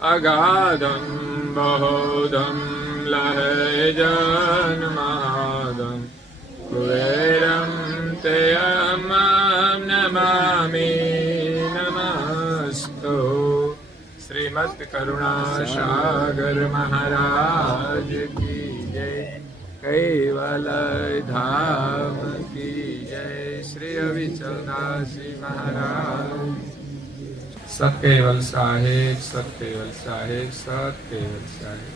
अगाधं बहुधं लहजन्मादं कुबेरं ते अहं नमामि नमस्तु। श्रीमद् करुणा सागर महाराज की जय, कैवल धाम की जय, श्री अविचलदासी महाराज। सतकेवल साहेब, सतकेवल साहेब, सतकेवल साहेब।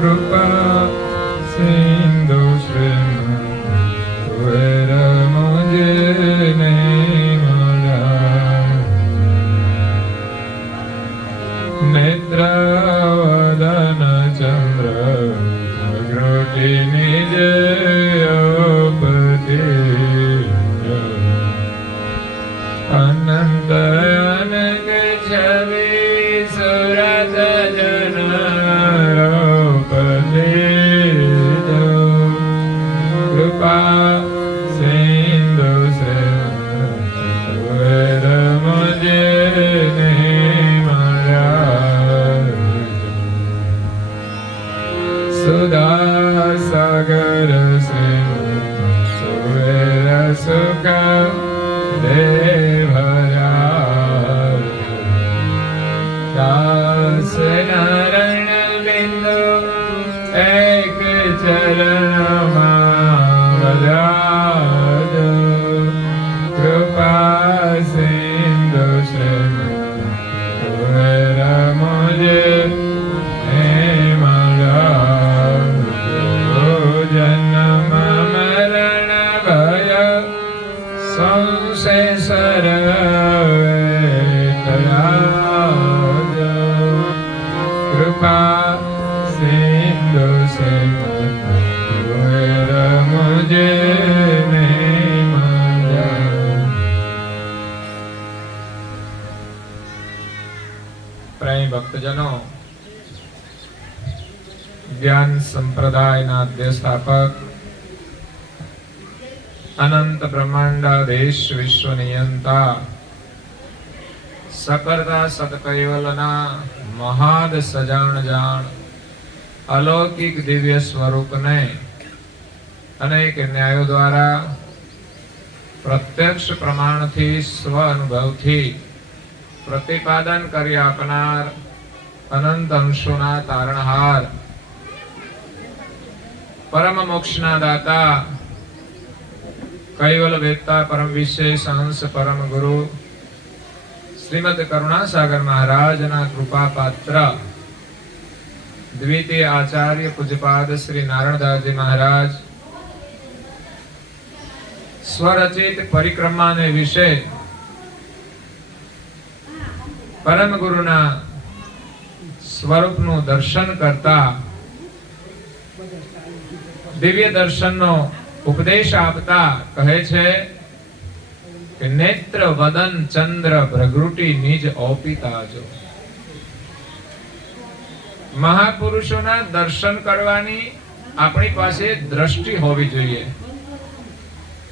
कृपा सिंधु श्रीमद् मुझे नहीं मिला, नेत्र वदन चंद्र घृति निज अनंत अनंग छवि सुरत जन कृपा सिंधु श्रीमद् मुझे नहीं मिला, सुधा सागर श्रीमद् सुख दे भरा, दास नारायण बिंदु एक चरण मावराज, कृपा सिंधु श्रीमद् मुझे नहीं मिला, जन्म मरण भय संशय सरवेतराज, कृपा सिंधु श्रीमद् मुझे नहीं मिला। प्रेम भक्तजनों, ज्ञान संप्रदायના અધ્યસ્થાપક, અનંત બ્રહ્માંડાધીશ વિશ્વ નિયંતા, સકર્તા સતકૈવલના મહાદ સજાણ જાણ, અલૌકિક દિવ્ય સ્વરૂપને અનેક ન્યાયો દ્વારા પ્રત્યક્ષ પ્રમાણથી સ્વ અનુભવથી પ્રતિપાદન કરી આપનાર અનંત અંશોના તારણહાર, પરમ મોક્ષના દાતા, કૈવલ વેદતા પરમ વિશેષ હંસ પરમ ગુરુ શ્રીમદ કરુણાસાગર મહારાજના કૃપા પાત્ર દ્વિતીય આચાર્ય પૂજ્યપાદ શ્રી નારાયણદાસજી મહારાજ સ્વરચિત પરિક્રમાને વિશે પરમ ગુરુના સ્વરૂપનું દર્શન કરતા દિવ્ય દર્શનનો ઉપદેશ આપતા કહે છે કે નેત્ર વદન ચંદ્ર ભ્રગૃટી નિજ ઓપિતાજો. મહાપુરુષોના દર્શન કરવાની આપણી પાસે દ્રષ્ટિ હોવી જોઈએ,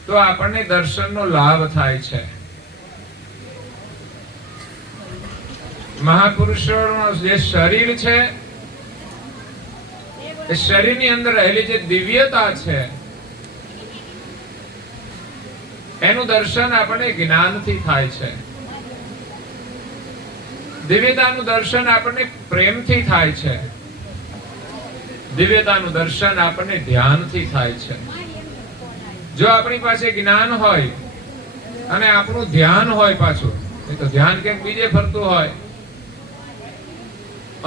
તો આપણને દર્શનનો લાભ થાય છે. મહાપુરુષોનું જે શરીર છે, એ શરીરની અંદર રહેલી જે દિવ્યતા છે એનું દર્શન આપણને જ્ઞાનથી થાય છે. દિવ્યતાનું દર્શન આપણને પ્રેમથી થાય છે. દિવ્યતાનું દર્શન આપણને ધ્યાનથી થાય છે. જો આપણી પાસે જ્ઞાન હોય અને આપણું ધ્યાન હોય, પાછું તો ધ્યાન કેમ બીજે ફરતું હોય.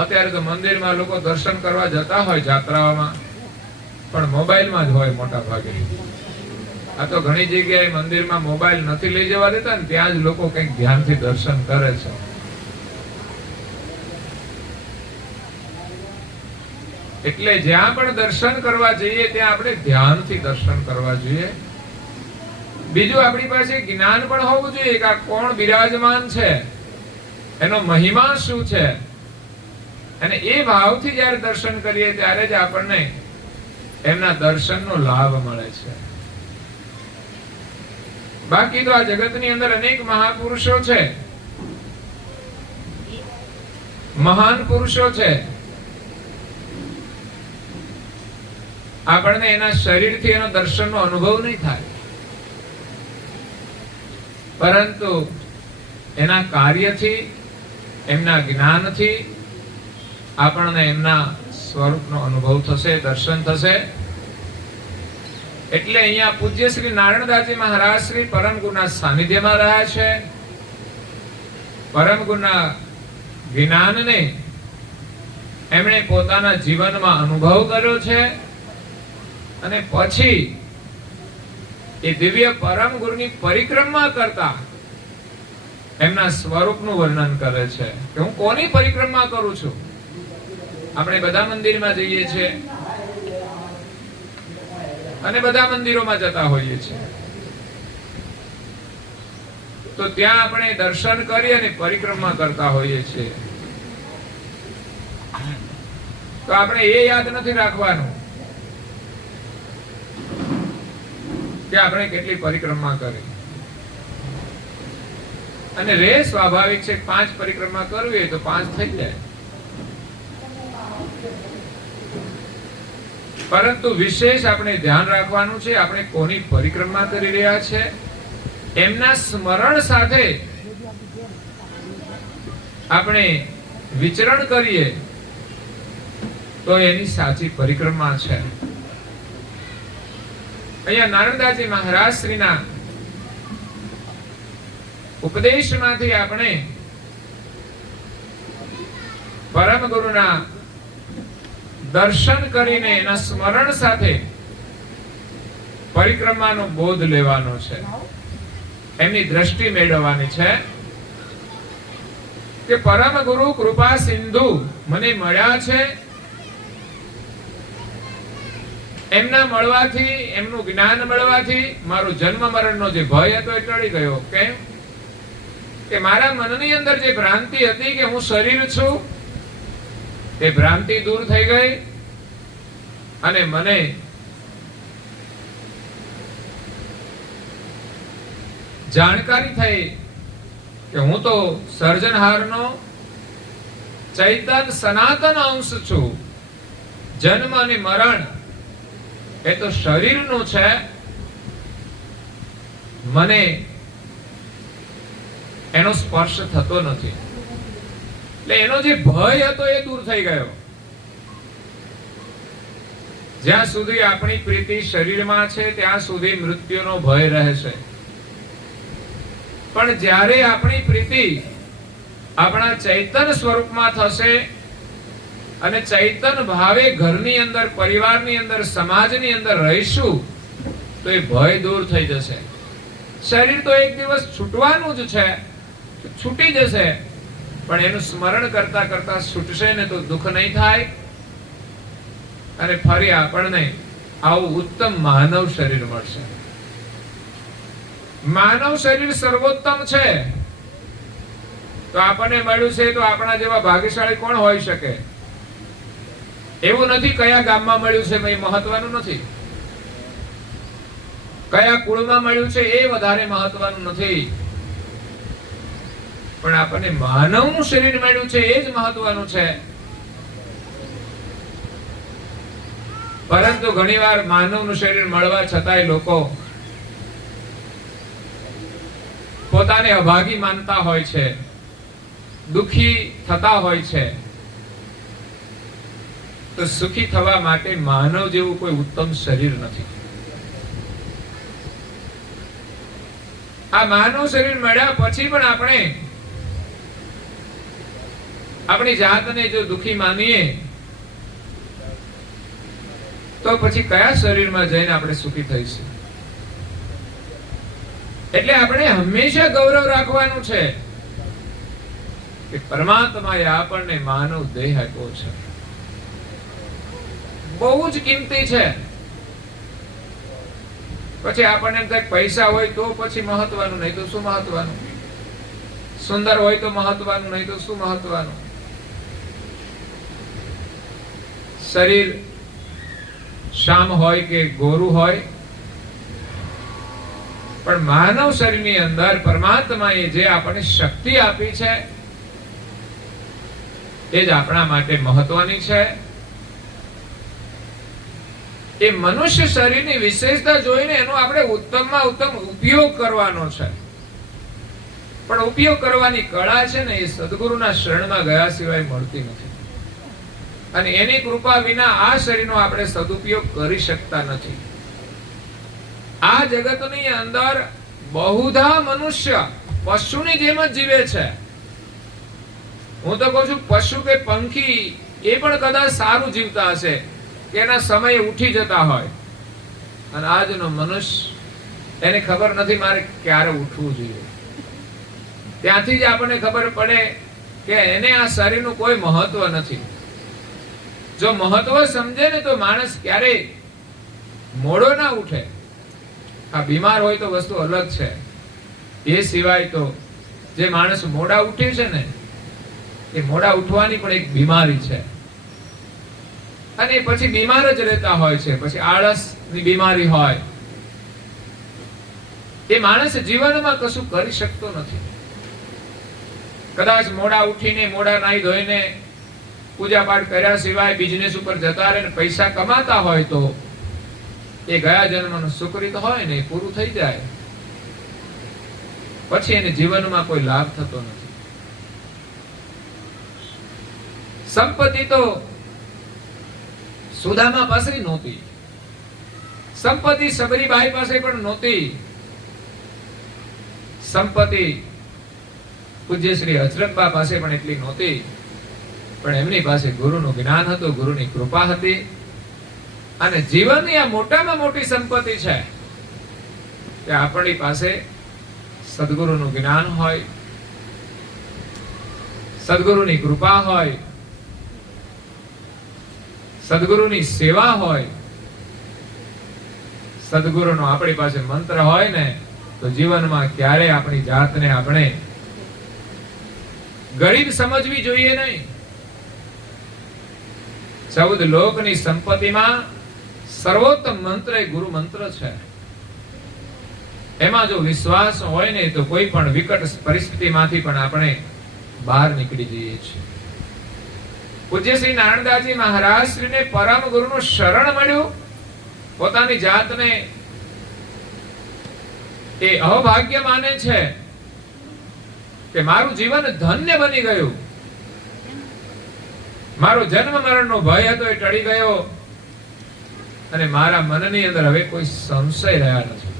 અત્યારે તો મંદિરમાં લોકો દર્શન કરવા જતા હોય જાત્રાઓમાં, પણ મોબાઈલમાં જ હોય મોટા ભાગે. આ તો ઘણી જગ્યાએ મંદિરમાં મોબાઈલ નથી લઈ જવા દેતા ને ત્યાં જ લોકો કંઈક ધ્યાનથી દર્શન કરે છે. એટલે જ્યાં પણ દર્શન કરવા જઈએ ત્યાં આપણે ધ્યાનથી દર્શન કરવા જોઈએ. બીજું આપણી પાસે જ્ઞાન પણ હોવું જોઈએ કે આ કોણ બિરાજમાન છે, એનો મહિમા શું છે, અને એ ભાવથી જ્યારે દર્શન કરીએ ત્યારે જ આપણને એમના દર્શનનો લાભ મળે છે. બાકી તો આ જગતની અંદર અનેક મહાપુરુષો છે, મહાન પુરુષો છે. આપણને એના શરીરથી એનો દર્શનનો અનુભવ નહીં થાય, પરંતુ એના કાર્યથી, એમના જ્ઞાનથી આપણને એમના સ્વરૂપનો અનુભવ થશે, દર્શન થશે. એટલે અહીંયા પૂજ્ય શ્રી નારાયણદાસજી મહારાજ શ્રી પરમ ગુરુના સાનિધ્યમાં રહ્યા છે. પરમ ગુરુના જ્ઞાનને એમણે પોતાના જીવનમાં અનુભવ કર્યો છે અને પછી એ દિવ્ય પરમ ગુરુની પરિક્રમા કરતા એમના સ્વરૂપનું વર્ણન કરે છે કે હું કોની પરિક્રમા કરું છું. આપણે બધા મંદિરમાં જઈએ છીએ અને બધા મંદિરોમાં જતા હોઈએ છીએ, તો ત્યાં આપણે દર્શન કરી અને પરિક્રમા કરતા હોઈએ છીએ. તો આપણે એ યાદ નથી રાખવાનું કે આપણે કેટલી પરિક્રમા કરી. અને રે સ્વાભાવિક છે, 5 પરિક્રમા કરવી હોય તો 5 થઈ જાય, પરંતુ વિશેષ આપણે ધ્યાન રાખવાનું છે આપણે કોની પરિક્રમા કરી રહ્યા છે. એમના સ્મરણ સાથે આપણે વિચરણ કરીએ તો એની સાચી પરિક્રમા છે. અહીંયા નારાયણદાસજી મહારાજ શ્રીના ઉપદેશમાંથી આપણે પરમ ગુરુના દર્શન કરીને એના સ્મરણ સાથે પરિક્રમાનો બોધ લેવાનો છે, એમની દ્રષ્ટિ મેળવવાની છે કે પરમ ગુરુ કૃપા સિંધુ મને મળ્યા છે. એમના મળવાથી, એમનું જ્ઞાન મળવાથી મારો જન્મ મરણનો જે ભય હતો એ ટળી ગયો. કેમ કે મારા મનની અંદર જે ભ્રાંતિ હતી કે હું શરીર છું, એ ભ્રાંતિ દૂર થઈ ગઈ અને મને જાણકારી થઈ કે હું તો સર્જનહારનો ચૈતન સનાતન અંશ છું. જન્મ અને મરણ એ તો શરીરનું છે, મને એનો સ્પર્શ થતો નથી. એટલે એનો જે ભય હતો એ દૂર થઈ ગયો. જ્યાં સુધી આપણી પ્રીતિ શરીરમાં છે ત્યાં સુધી મૃત્યુનો ભય રહેશે, પણ જ્યારે આપણી પ્રીતિ આપણા ચૈતન સ્વરૂપમાં થશે અને ચૈતન ભાવે ઘરની અંદર, પરિવારની અંદર, સમાજની અંદર રહીશું તો એ ભય દૂર થઈ જશે. શરીર તો એક દિવસ છૂટવાનું જ છે, છૂટી જશે, પણ એનું સ્મરણ કરતા કરતા છૂટશે ને તો દુઃખ નહીં થાય અને ફરી આપણને આવું ઉત્તમ માનવ શરીર મળશે. માનવ શરીર સર્વોત્તમ છે તો આપણને મળ્યું છે તો આપણા જેવા ભાગ્યશાળી કોણ હોઈ શકે? એવું નથી કયા ગામમાં મળ્યું છે એ મહત્વનું નથી, કયા કુળમાં મળ્યું છે એ વધારે મહત્વનું નથી, પણ આપણને માનવનું શરીર મળ્યું છે એ જ મહત્વનું છે. પરંતુ ઘણીવાર માનવનું શરીર મળવા છતાંય લોકો પોતાને અભાગી માનતા હોય છે, દુખી થતા હોય છે. તો સુખી થવા માટે માનવ જેવું કોઈ ઉત્તમ શરીર નથી. આ માનવ શરીર મળ્યા પછી પણ આપણે આપણી જાતને જો દુખી માનીએ તો પછી કયા શરીરમાં જઈને આપણે સુખી થઈશું? એટલે આપણે હંમેશા ગૌરવ રાખવાનું છે કે પરમાત્માએ આપણને માનવ દેહ આપ્યો છે, બહુ જ કિંમતી છે. પછી આપણને એમ થાય પૈસા હોય તો પછી મહત્વનું, નહીં તો શું મહત્વનું? સુંદર હોય તો મહત્વનું, નહીં તો શું મહત્વનું? શરીર શ્યામ હોય કે ગોરું હોય, પણ માનવ શરીરની અંદર પરમાત્માએ જે આપણને શક્તિ આપી છે એ જ આપણા માટે મહત્વની છે. એ મનુષ્ય શરીરની વિશેષતા જોઈને એનો આપણે ઉત્તમમાં ઉત્તમ ઉપયોગ કરવાનો છે. પણ ઉપયોગ કરવાની કળા છે ને એ સદગુરુના શરણમાં ગયા સિવાય મળતી નથી. અને એની કૃપા વિના આ શરીરનો આપણે સદુપયોગ કરી શકતા નથી. આ જગતની અંદર બહુધા મનુષ્ય પશુની જેમ જ જીવે છે. હું તો કહું છું પશુ કે પંખી એ પણ કદાચ સારું જીવતા હશે કે એના સમયે ઉઠી જતા હોય, અને આજનો મનુષ્ય એને ખબર નથી મારે ક્યારે ઉઠવું જોઈએ. ત્યાંથી જ આપણને ખબર પડે કે એને આ શરીરનું કોઈ મહત્વ નથી. જો મહત્વ સમજે ને તો માણસ ક્યારેય મોડો ના ઉઠે. આ બીમાર હોય તો વસ્તુ અલગ છે, એ સિવાય તો જે માણસ મોડા ઉઠે છે ને એ મોડા ઉઠવાની પણ એક બીમારી છે. અને પછી બીમાર જ રહેતા હોય છે. પછી આળસની બીમારી હોય. એ માણસ જીવનમાં કશું કરી શકતો નથી. કદાચ મોડા ઉઠીને મોડા નાહી ધોઈને પૂજા પાઠ કર્યા સિવાય બિઝનેસ ઉપર જતા રહે ને પૈસા કમાતા હોય તો એ ગયા જન્મનું સુકૃત હોય ને એ પૂરું થઈ જાય. પછી એને જીવનમાં કોઈ લાભ થતો નથી. સંપત્તિ તો સુદામા પાસે નહોતી, સંપત્તિ સબરીબાઈ પાસે પણ નહોતી. સંપત્તિ પૂજ્ય શ્રી હજરતબા પાસે પણ એટલી નહોતી. પણ એમની પાસે ગુરુનું જ્ઞાન હતું, ગુરુની કૃપા હતી. અને જીવનની આ મોટામાં મોટી સંપત્તિ છે કે આપણી પાસે સદગુરુનું જ્ઞાન હોય, સદગુરુની કૃપા હોય, સદગુરુની સેવા હોય, સદગુરુનો આપણી પાસે મંત્ર હોય ને તો જીવનમાં ક્યારે આપણી જાતને આપણે ગરીબ સમજવી જોઈએ નહીં. 14 લોકની સંપત્તિમાં સર્વોત્તમ મંત્ર એ ગુરુ મંત્ર છે. એમાં જો વિશ્વાસ હોય ને તો કોઈ પણ વિકટ પરિસ્થિતિમાંથી પણ આપણે બહાર નીકળી જઈએ છીએ. પૂજ્ય શ્રી નારાયણદાસજી મહારાજ શ્રીને પરમ ગુરુનું શરણ મળ્યું. પોતાની જાતને એ અભાગ્ય માને છે કે મારું જીવન ધન્ય બની ગયું. મારો જન્મ મરણનો ભય હતો એ ટળી ગયો અને મારા મનની અંદર હવે કોઈ સંશય રહ્યા નથી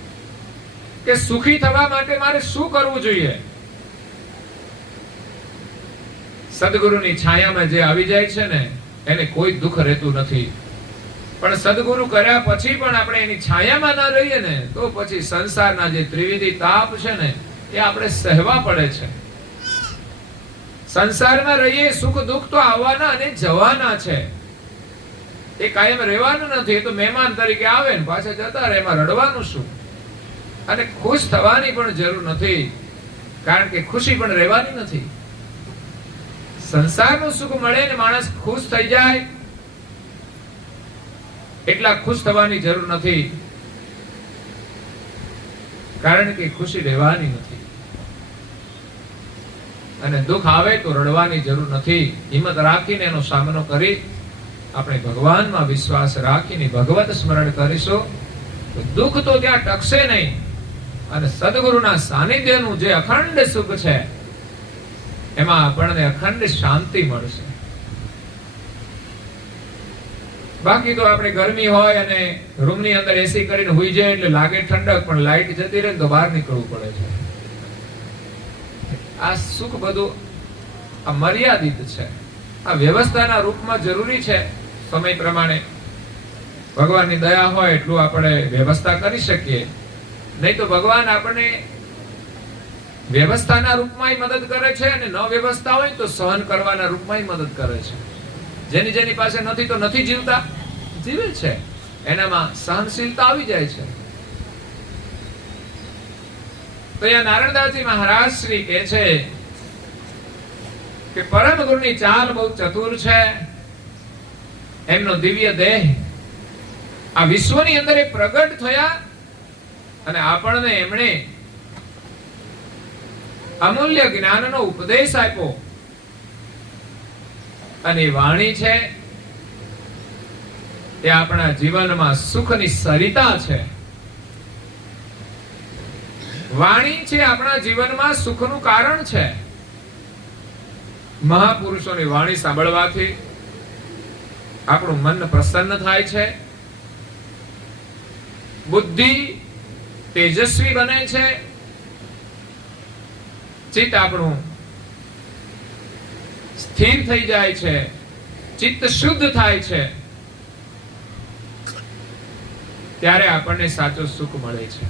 કે સુખી થવા માટે મારે શું કરવું જોઈએ. સદગુરુની છાયામાં જે આવી જાય છે ને એને કોઈ દુઃખ રહેતું નથી. પણ સદગુરુ કર્યા પછી પણ આપણે એની છાયામાં ના રહીએ ને તો પછી સંસારના જે ત્રિવિધ તાપ છે ને એ આપણે સહેવા પડે છે. સંસારમાં રહીએ, સુખ દુઃખ તો આવવાના અને જવાના છે. એ કાયમ રહેવાનું નથી. એ તો મહેમાન તરીકે આવે ને પાછા જતા રહે. એમાં રડવાનું શું? અને ખુશ થવાની પણ જરૂર નથી, કારણ કે ખુશી પણ રહેવાની નથી. સંસારનું સુખ મળે ને માણસ ખુશ થઈ જાય એટલા ખુશ થવાની જરૂર નથી, કારણ કે ખુશી રહેવાની નથી. અને દુઃખ આવે તો રડવાની જરૂર નથી. હિંમત રાખીને એનો સામનો કરી આપણે ભગવાનમાં વિશ્વાસ રાખીને ભગવત સ્મરણ કરીશું તો દુઃખ તો ત્યાં ટકશે નહીં. અને સદગુરુના સાનિધ્યનું જે અખંડ સુખ છે એમાં આપણને અખંડ શાંતિ મળશે. બાકી તો આપણે ગરમી હોય અને રૂમની અંદર એસી કરીને હુઈ જાય એટલે લાગે ઠંડક, પણ લાઈટ જતી રહે તો બહાર નીકળવું પડે છે. આ સુખ બધું આ મર્યાદિત છે. આ વ્યવસ્થાના રૂપમાં જરૂરી છે. સમય પ્રમાણે ભગવાનની દયા હોય એટલું આપણે વ્યવસ્થા કરી શકીએ. નહીં તો ભગવાન આપણને વ્યવસ્થાના રૂપમાં મદદ કરે છે અને ન વ્યવસ્થા હોય તો સહન કરવાના રૂપમાં મદદ કરે છે. જેની જેની પાસે નથી તો નથી જીવતા, જીવે છે. એનામાં સહનશીલતા આવી જાય છે. તો અહીંયા નારાયણદાસજી મહારાજ શ્રી કહે છે કે પરમ ગુરુની ચાલ બહુ ચતુર છે. એમનો દિવ્ય દેહ આ વિશ્વની અંદર એ પ્રગટ થયા અને આપણને એમણે અમૂલ્ય જ્ઞાનનો ઉપદેશ આપ્યો. અને વાણી છે એ આપણા જીવનમાં સુખની સરિતા છે. વાણી છે આપણા જીવનમાં સુખનું કારણ છે. મહાપુરુષોની વાણી સાંભળવાથી આપણું મન પ્રસન્ન થાય છે, બુદ્ધિ તેજસ્વી બને છે, ચિત્ત આપણું સ્થિર થઈ જાય છે, ચિત્ત શુદ્ધ થાય છે. ત્યારે આપણને સાચું સુખ મળે છે.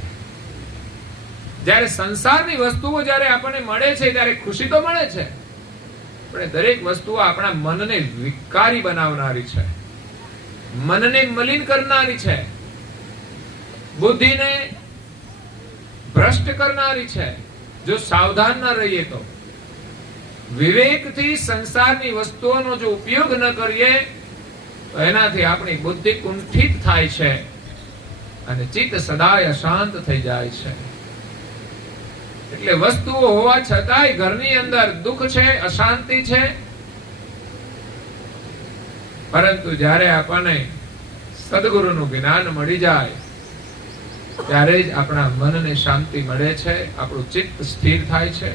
જ્યારે સંસારની વસ્તુઓ જ્યારે આપણને મળે છે ત્યારે ખુશી તો મળે છે, પણ દરેક વસ્તુઓ આપણા મનને વિકારી બનાવનારી છે, મનને મલિન કરનારી છે, બુદ્ધિને ભ્રષ્ટ કરનારી છે. જો સાવધાન ન રહીએ તો, વિવેકથી સંસારની વસ્તુઓનો જો ઉપયોગ ન કરીએ તો એનાથી આપણી બુદ્ધિ કુંઠિત થાય છે અને ચિત્ત સદાય અશાંત થઈ જાય છે. એટલે વસ્તુઓ હોવા છતાંય ઘરની અંદર દુઃખ છે, અશાંતિ છે. પરંતુ જ્યારે આપણને સદગુરુનું જ્ઞાન મળી જાય ત્યારે જ આપણા મનને શાંતિ મળે છે, આપણું ચિત્ત સ્થિર થાય છે.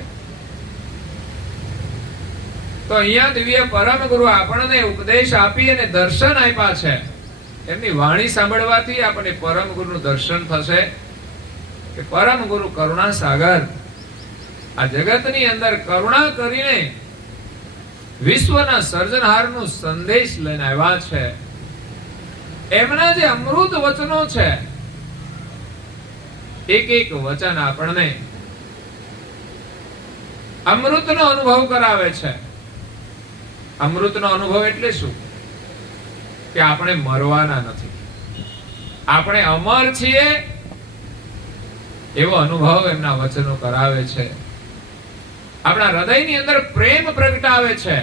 તો અહીંયા દિવ્ય પરમ ગુરુ આપણને ઉપદેશ આપી અને દર્શન આપ્યા છે. એમની વાણી સાંભળવાથી આપણને પરમ ગુરુનું દર્શન થશે કે પરમ ગુરુ કરુણા સાગર આ જગતની અંદર કરુણા કરીને વિશ્વના સર્જનહારનો સંદેશ લઈને આવ્યા છે. એમના જે અમૃત વચનો છે, એક એક વચન આપણને અમૃતનો અનુભવ કરાવે છે. અમૃતનો અનુભવ એટલે શું? કે આપણે મરવાના નથી, આપણે અમર છીએ એવો અનુભવ એમના વચનો કરાવે છે. આપણા હૃદયની અંદર પ્રેમ પ્રગટાવે છે.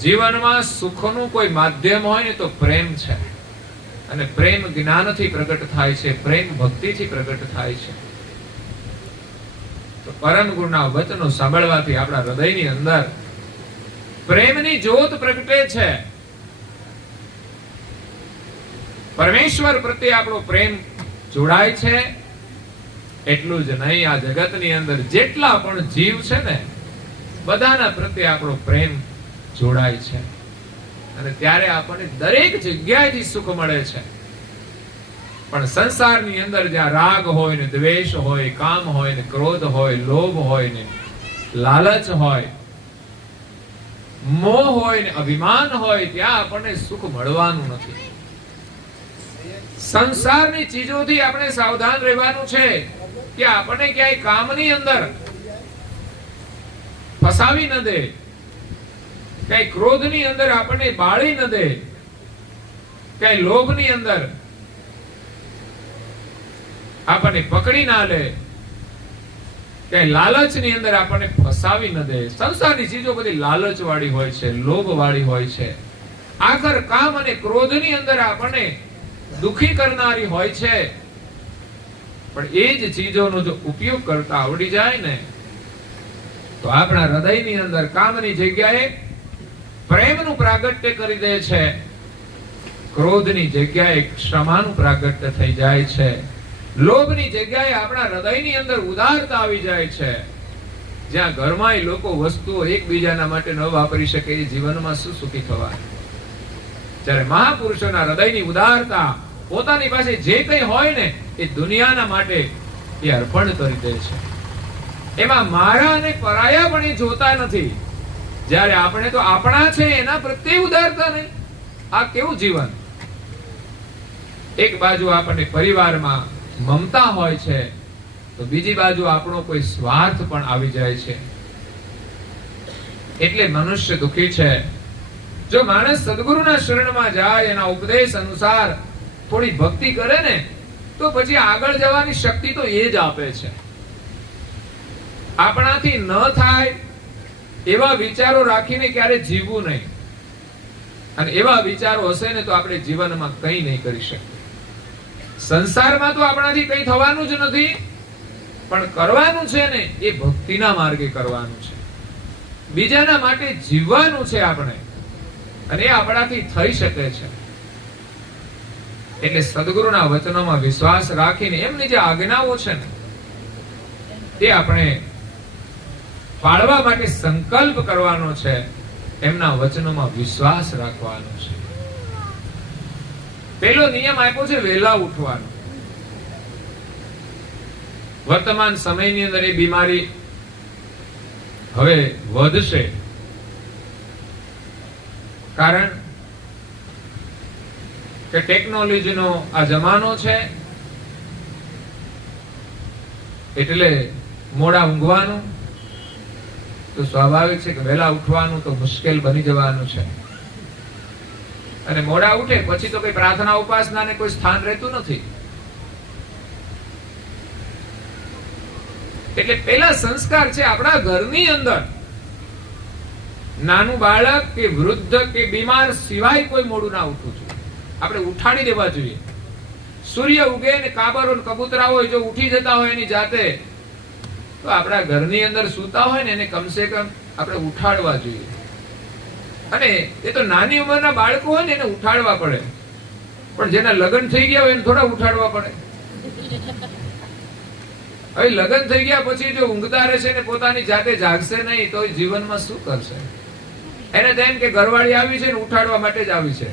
જીવનમાં સુખનું કોઈ માધ્યમ હોય ને તો પ્રેમ છે, અને પ્રેમ જ્ઞાનથી પ્રગટ થાય છે, પ્રેમ ભક્તિથી પ્રગટ થાય છે. તો પરમ ગુરુના વચનો સાંભળવાથી આપણા હૃદયની અંદર પ્રેમની જ્યોત પ્રગટે છે. પરમેશ્વર પ્રત્યે આપણો પ્રેમ જોડાય છે. એટલું જ નહીં, આ જગતની અંદર જેટલા પણ જીવ છે ને બધાના પ્રત્યે આપણો પ્રેમ જોડાય છે. અને ત્યારે આપણને દરેક જગ્યાએથી સુખ મળે છે. પણ સંસારની અંદર જ્યાં રાગ હોય ને દ્વેષ હોય, કામ હોય ને ક્રોધ હોય, લોભ હોય ને લાલચ હોય, મોહ હોય ને અભિમાન હોય, ત્યાં આપણને સુખ મળવાનું નથી. સંસારની ચીજોથી આપણે સાવધાન રહેવાનું છે કે આપણને ક્યાંય કામની અંદર ફસાવી ન દે, કઈ ક્રોધની અંદર આપણને બાળી ન દે, કઈ લોભની અંદર આપણને પકડી ના લે, કઈ લાલચની અંદર આપણને ફસાવી ન દે. સંસારની ચીજો બધી લાલચ વાળી હોય છે, લોભ વાળી હોય છે. આખર કામ અને ક્રોધની અંદર આપણને દુખી કરનારી હોય છે. પણ એ જ ચીજોનો જો ઉપયોગ કરતા આવડી જાય ને તો આપણા હૃદયની અંદર કામની જગ્યાએ પ્રેમનું પ્રાગટ્ય કરી દે છે, ક્રોધની જગ્યાએ ક્ષમાનું પ્રાગટ્ય થઈ જાય છે, લોભની જગ્યાએ આપણા હૃદયની અંદર ઉદારતા આવી જાય છે. જ્યાં ઘરમાં લોકો વસ્તુઓ એકબીજાના માટે ન વાપરી શકે એ જીવનમાં શું સુખી થવાય? જ્યારે મહાપુરુષોના હૃદયની ઉદારતા, પોતાની પાસે જે કંઈ હોય ને એ દુનિયાના માટે એ અર્પણ કરી દે છે. એમાં મારા અને પરાયા પણ એ જોતા નથી. જ્યારે આપણે તો આપણા છે એના પ્રત્યે ઉદારતા નહીં. આ કેવું જીવન? એક બાજુ આપણને પરિવારમાં મમતા હોય છે તો બીજી બાજુ આપણો કોઈ સ્વાર્થ પણ આવી જાય છે. એટલે મનુષ્ય દુખી છે. જો માણસ સદગુરુના શરણમાં જાય, એના ઉપદેશ અનુસાર થોડી ભક્તિ કરે ને તો પછી આગળ જવાની શક્તિ તો એ જ આપે છે. આપણાથી ન થાય એવા વિચારો રાખીને ક્યારે જીવવું નહીં. અને એવા વિચારો હશે ને તો આપણે જીવનમાં કંઈ નહીં કરી શકીએ. સંસારમાં તો આપણાથી કંઈ થવાનું જ નથી, પણ કરવાનું છે ને એ ભક્તિના માર્ગે કરવાનું છે. બીજાના માટે જીવવાનું છે આપણે, અને એ આપણાથી થઈ શકે છે. એટલે સદગુરુના વચનોમાં વિશ્વાસ રાખીને એમની જે આજ્ઞાઓ છે ને તે આપણે પાળવા માટે સંકલ્પ કરવાનો છે. એમના વચનોમાં વિશ્વાસ રાખવાનો છે. પહેલો નિયમ આપ્યો છે વહેલા ઉઠવાનો. વર્તમાન સમયની અંદર એ બીમારી હવે વધશે, કારણ કે ટેકનોલોજીનો આ જમાનો છે. એટલે મોડા ઊંઘવાનું તો સ્વાભાવિક છે કે વહેલા ઉઠવાનું તો મુશ્કેલ બની જવાનું છે. અને મોડા ઉઠે પછી તો કઈ પ્રાર્થના ઉપાસના ને કોઈ સ્થાન રહેતું નથી. એટલે પેલા સંસ્કાર છે આપણા ઘરની અંદર નાનું બાળક કે વૃદ્ધ કે બીમાર સિવાય કોઈ મોડું ના ઉઠવું જોઈએ. આપણે ઉઠાડી દેવા જોઈએ. સૂર્ય ઉગે ને કાબરો ને કબૂતરા હોય જો ઉઠી જતા હોય એની જાતે, તો આપણા ઘરની અંદર સૂતા હોય ને એને કમસે કમ આપણે ઉઠાડવા જોઈએ. અને એ તો નાની ઉંમરના બાળકો હોય ને એને ઉઠાડવા પડે, પણ જેના લગ્ન થઈ ગયા હોય એને થોડા ઉઠાડવા પડે. હવે લગ્ન થઈ ગયા પછી જો ઊંઘતા રહેશે ને પોતાની જાતે જાગશે નહીં તો જીવનમાં શું કરશે? એને તો એમ કે ઘરવાળી આવી છે ને ઉઠાડવા માટે જ આવી છે.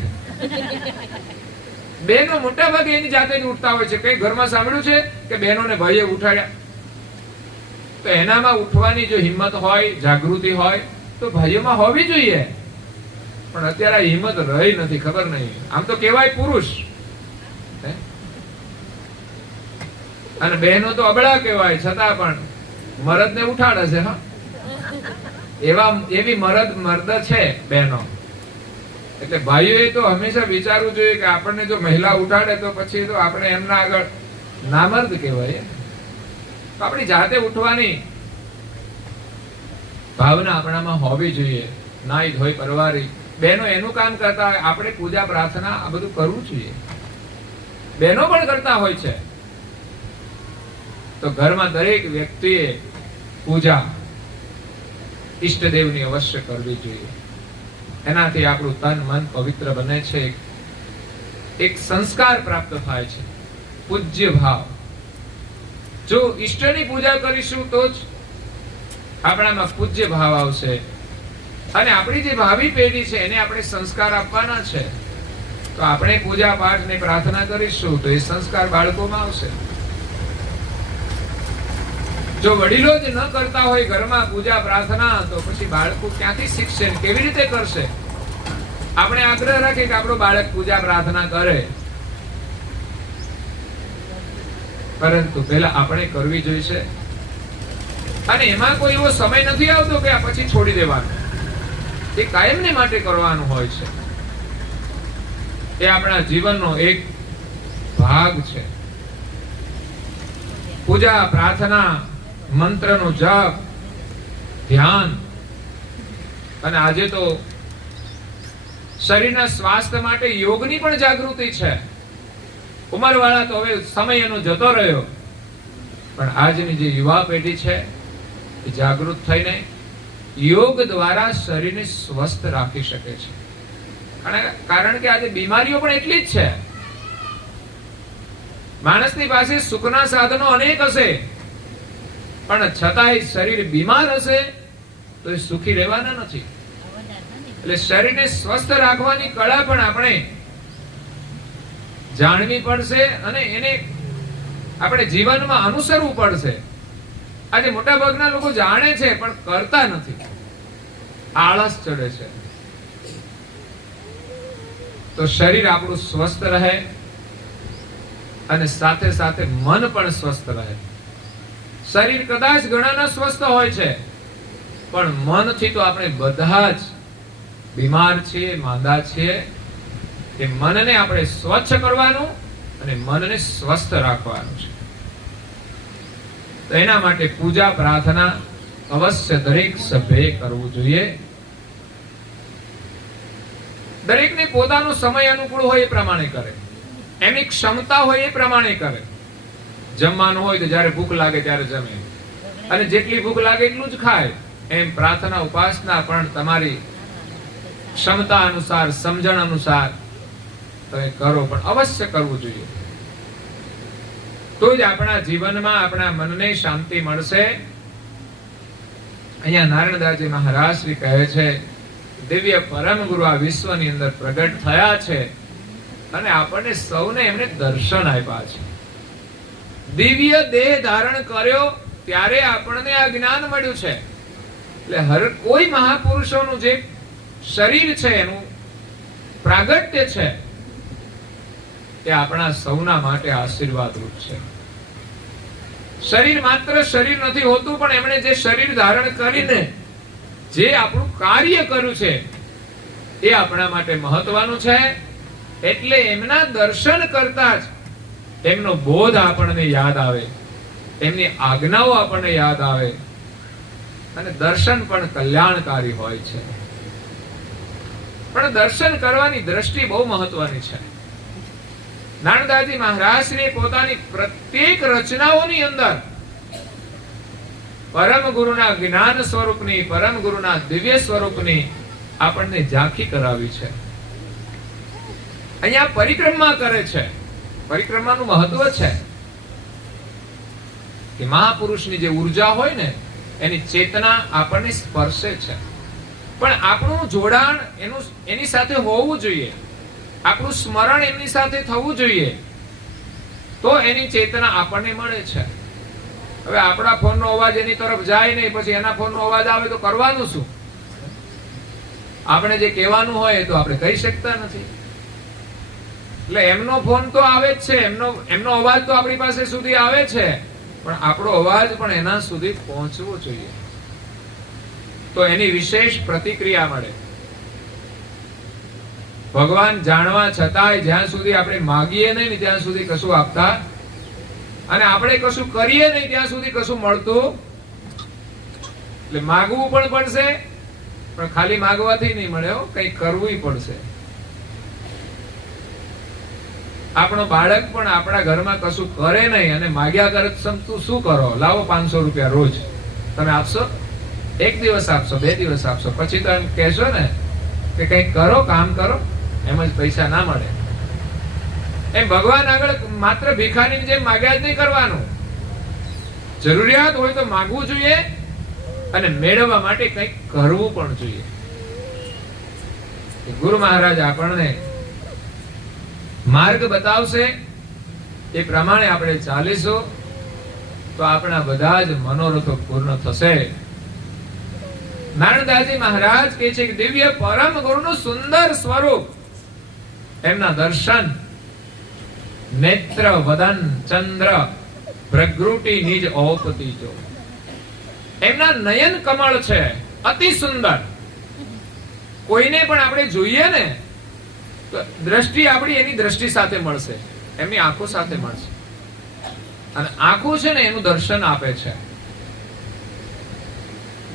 બહેનો મોટા ભાગે એની જાતે જ ઉઠતા હોય છે. કઈ ઘરમાં સાંભળ્યું છે કે બહેનોને ભાઈએ ઉઠાડ્યા? તો એનામાં ઉઠવાની જો હિંમત હોય, જાગૃતિ હોય તો ભાઈઓમાં હોવી જોઈએ. પણ અત્યારે આ હિંમત રહી નથી, ખબર નહીં. આમ તો કહેવાય પુરુષ અને બહેનો તો અબળા કહેવાય, છતાં પણ મરદને ઉઠાડે છે. હા, એવી મર્દ છે બહેનો. એટલે ભાઈઓએ તો હંમેશા વિચારવું જોઈએ કે આપણને જો મહિલા ઉઠાડે તો પછી તો આપણે એમના આગળ નામર્દ કહેવાય. આપણી જાતે ઉઠવાની ભાવના આપણામાં હોવી જોઈએ. નાઈ ધોઈ પરવારી બહેનો એનું કામ કરતા હોય, આપણે પૂજા પ્રાર્થના આ બધું કરવું જોઈએ. બહેનો પણ કરતા હોય છે. તો ઘરમાં દરેક વ્યક્તિએ પૂજા ઈષ્ટદેવની અવશ્ય કરવી જોઈએ. એનાથી આપણું તન મન પવિત્ર બને છે. એક સંસ્કાર પ્રાપ્ત થાય છે, પૂજ્ય ભાવ. જો ઈષ્ટની પૂજા કરીશું તો જ આપણામાં પૂજ્ય ભાવ આવશે. અને આપણી જે ભાવિ પેઢી છે એને આપણે સંસ્કાર આપવાના છે. તો આપણે પૂજા પાઠ ને પ્રાર્થના કરીશું તો એ સંસ્કાર બાળકોમાં આવશે. જો વડીલો જ ન કરતા હોય ઘરમાં પૂજા પ્રાર્થના તો પછી બાળકો ક્યાંથી શીખશે, કેવી રીતે કરશે? આપણે આગ્રહ રાખીએ કે આપણો બાળક પૂજા પ્રાર્થના કરે, પરંતુ પહેલા આપણે કરવી જોઈશે. અને એમાં કોઈ એવો સમય નથી આવતો કે આ પછી છોડી દેવાનો. એ કાયમને માટે કરવાનું હોય છે. એ આપણા જીવનનો એક ભાગ છે. પૂજા પ્રાર્થના, મંત્રનો જપ, ધ્યાન. અને આજે તો શરીરના સ્વાસ્થ્ય માટે યોગની પણ જાગૃતિ છે. ઉંમરવાળા તો હવે સમય એનો જતો રહ્યો, પણ આજની જે યુવા પેઢી છે એ જાગૃત થઈને યોગ દ્વારા શરીરને સ્વસ્થ રાખી શકે છે. કારણ કે આજે બીમારીઓ પણ એટલી જ છે. માણસની પાસે સુખના સાધનો અનેક હશે, પણ છતાંય શરીર બીમાર હશે તો એ સુખી રહેવાના નથી. એટલે શરીરને સ્વસ્થ રાખવાની કળા પણ આપણે જાણવી પડશે અને એને આપણે જીવનમાં અનુસરવું પડશે. આજે મોટા ભાગના લોકો જાણે છે પણ કરતા નથી, આળસ ચડે છે. તો શરીર આપણું સ્વસ્થ રહે અને સાથે સાથે મન પણ સ્વસ્થ રહે. શરીર કદાચ ઘણાના સ્વસ્થ હોય છે, પણ મનથી તો આપણે બધા જ બીમાર છીએ, માંદા છીએ. એ મનને આપણે સ્વચ્છ કરવાનું અને મનને સ્વસ્થ રાખવાનું છે. તો એના માટે પૂજા પ્રાર્થના અવશ્ય દરેક સભ્યએ કરવું જોઈએ. દરેકને પોતાનો સમય અનુકૂળ હોય એ પ્રમાણે કરે, એની ક્ષમતા હોય એ પ્રમાણે કરે. જમવાનું હોય તો જ્યારે ભૂખ લાગે ત્યારે જમે, અને જેટલી ભૂખ લાગે એટલું જ ખાય. એમ પ્રાર્થના ઉપાસના પણ તમારી ક્ષમતા અનુસાર, સમજણ અનુસાર તમે કરો, પણ અવશ્ય કરવું જોઈએ. તો જ આપણા જીવનમાં આપણા મનને શાંતિ મળશે. અહીંયા નારાયણદાસજી મહારાજ શ્રી કહે છે, દિવ્ય પરમ ગુરુ આ વિશ્વની અંદર પ્રગટ થયા છે અને આપણને સૌને એમને દર્શન આપ્યા છે. દિવ્ય દેહ ધારણ કર્યો ત્યારે આપણને આ જ્ઞાન મળ્યું છે. એટલે હર કોઈ મહાપુરુષોનું જે શરીર છે એનું પ્રાગટ્ય છે એ આપણા સૌના માટે આશીર્વાદરૂપ છે. શરીર માત્ર શરીર નથી હોતું, પણ એમણે જે શરીર ધારણ કરીને જે આપણું કાર્ય કર્યું છે એ આપણા માટે મહત્વનું છે. એટલે એમના દર્શન કરતા જ એમનો બોધ આપણને યાદ આવે, એમની આજ્ઞાઓ આપણને યાદ આવે, અને દર્શન પણ કલ્યાણકારી હોય છે. પણ દર્શન કરવાની દ્રષ્ટિ બહુ મહત્વની છે. નારણદાસજી મહારાજશ્રીએ પોતાની પ્રત્યેક રચનાઓની અંદર પરમ ગુરુના જ્ઞાન સ્વરૂપની, પરમ ગુરુના દિવ્ય સ્વરૂપની આપણને ઝાંખી કરાવી છે. અહીંયા પરિક્રમા કરે છે. પરિક્રમાનું મહત્વ છે કે મહાપુરુષની જે ઉર્જા હોય ને એની ચેતના આપણને સ્પર્શે છે. પણ આપણું જોડાણ એની સાથે હોવું જોઈએ, આપણું સ્મરણ એમની સાથે થવું જોઈએ, તો એની ચેતના આપણને મળે છે. હવે આપણા ફોનનો અવાજ એની તરફ જાય નહીં, પછી એના ફોનનો અવાજ આવે તો કરવાનું શું? આપણે જે કહેવાનું હોય એ તો આપણે કહી શકતા નથી. એટલે એમનો ફોન તો આવે જ છે, એમનો અવાજ તો આપણી પાસે સુધી આવે છે, પણ આપણો અવાજ પણ એના સુધી પહોંચવો જોઈએ, તો એની વિશેષ પ્રતિક્રિયા મળે. ભગવાન જાણવા છતાંય જ્યાં સુધી આપણે માગીએ નહીં ત્યાં સુધી કશું આપતા, અને આપણે કશું કરીએ નહીં ત્યાં સુધી કશું મળતું. એટલે માગવું પણ પડશે, પણ ખાલી માગવાથી નહીં મળે, કંઈ કરવું પડશે. આપણો બાળક પણ આપણા ઘરમાં કશું કરે નહીં અને માગ્યા કરે, શું કરો? લાવો 500 રૂપિયા રોજ. તમે આપશો? એક દિવસ આપશો, 2 દિવસ આપશો, પછી તો એમ કહેશો ને કે કંઈક કરો, કામ કરો. એમ જ પૈસા ના મળે. એમ ભગવાન આગળ માત્ર ભિખારીની જેમ માગ્યા જ નહીં કરવાનું. જરૂરિયાત હોય તો માગવું જોઈએ, અને મેળવવા માટે કંઈક કરવું પણ જોઈએ. ગુરુ મહારાજ આપણને માર્ગ બતાવશે, એ પ્રમાણે આપણે ચાલીશું તો આપણા બધા જ મનોરથો પૂર્ણ થશે. નારણદાસજી મહારાજ કહે છે કે દિવ્ય પરમ ગુરુનું સુંદર સ્વરૂપ, એમના દર્શન, નેત્ર વદન ચંદ્ર પ્રગૃતિ નિજ ઔપતિ જો. એમના નયન કમળ છે, અતિ સુંદર. કોઈને પણ આપણે જોઈએ ને તો દ્રષ્ટિ આપણી એની દ્રષ્ટિ સાથે મળશે, એમની આંખો સાથે મળશે. અને આંખો છે ને એનું દર્શન આપે છે.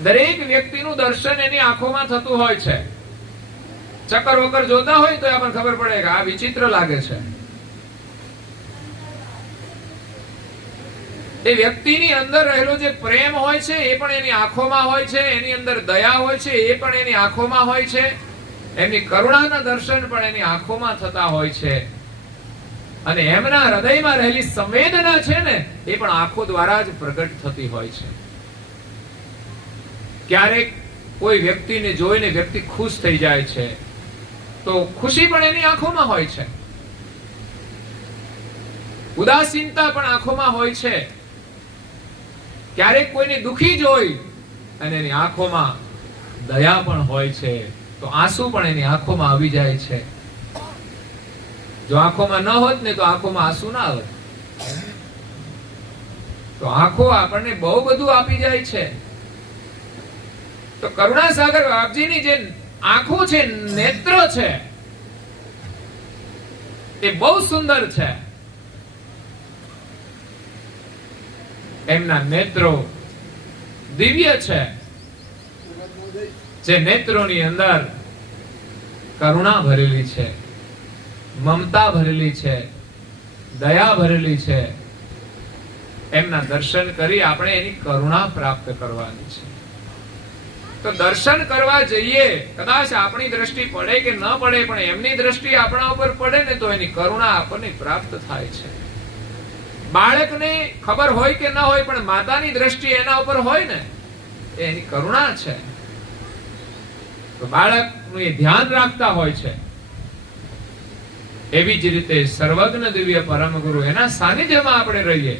દરેક વ્યક્તિનું દર્શન એની આંખોમાં થતું હોય છે. ચક્કર વક્કર જોતા હોય તો આપણને ખબર પડે કે આ વિચિત્ર લાગે છે. એ વ્યક્તિની અંદર રહેલો જે પ્રેમ હોય છે એ પણ એની આંખોમાં હોય છે, એની અંદર દયા હોય છે એ પણ એની આંખોમાં હોય છે, એમની કરુણાના દર્શન પણ એની આંખોમાં થતા હોય છે, અને એમના હૃદયમાં રહેલી સંવેદના છે ને એ પણ આંખો દ્વારા જ પ્રગટ થતી હોય છે. ક્યારેક કોઈ વ્યક્તિને જોઈને વ્યક્તિ ખુશ થઈ જાય છે તો ખુશી પણ એની આંખોમાં હોય છે, ઉદાસીનતા પણ આંખોમાં હોય છે. ક્યારેક કોઈને દુખી જોઈ અને એની આંખોમાં દયા પણ હોય છે, તો આંસુ પણ એની આંખોમાં આવી જાય છે. જો આંખોમાં ન હોત ને તો આંખોમાં આંસુ ના આવે. તો આંખો આપણને બહુ બધું આપી જાય છે. તો કરુણાસાગર બાપજીની જે આંખો છે, નેત્ર છે, એ બહુ સુંદર છે. એમના નેત્રો દિવ્ય છે. જે નેત્રોની અંદર કરુણા ભરેલી છે, મમતા ભરેલી છે, દયા ભરેલી છે. એમના દર્શન કરી આપણે એની કરુણા પ્રાપ્ત કરવાની છે. તો દર્શન કરવા જઈએ, કદાચ આપણી દ્રષ્ટિ પડે કે ન પડે, પણ એમની દ્રષ્ટિ આપણા ઉપર પડે ને તો એની કરુણા આપણને પ્રાપ્ત થાય છે. બાળકને ખબર હોય કે ન હોય, પણ માતાની દ્રષ્ટિ એના ઉપર હોય ને, એની કરુણા છે. તો બાળકનું એ ધ્યાન રાખતા હોય છે. એવી જ રીતે સર્વજ્ઞ દિવ્ય પરમ ગુરુ, એના સાનિધ્યમાં આપણે રહીએ,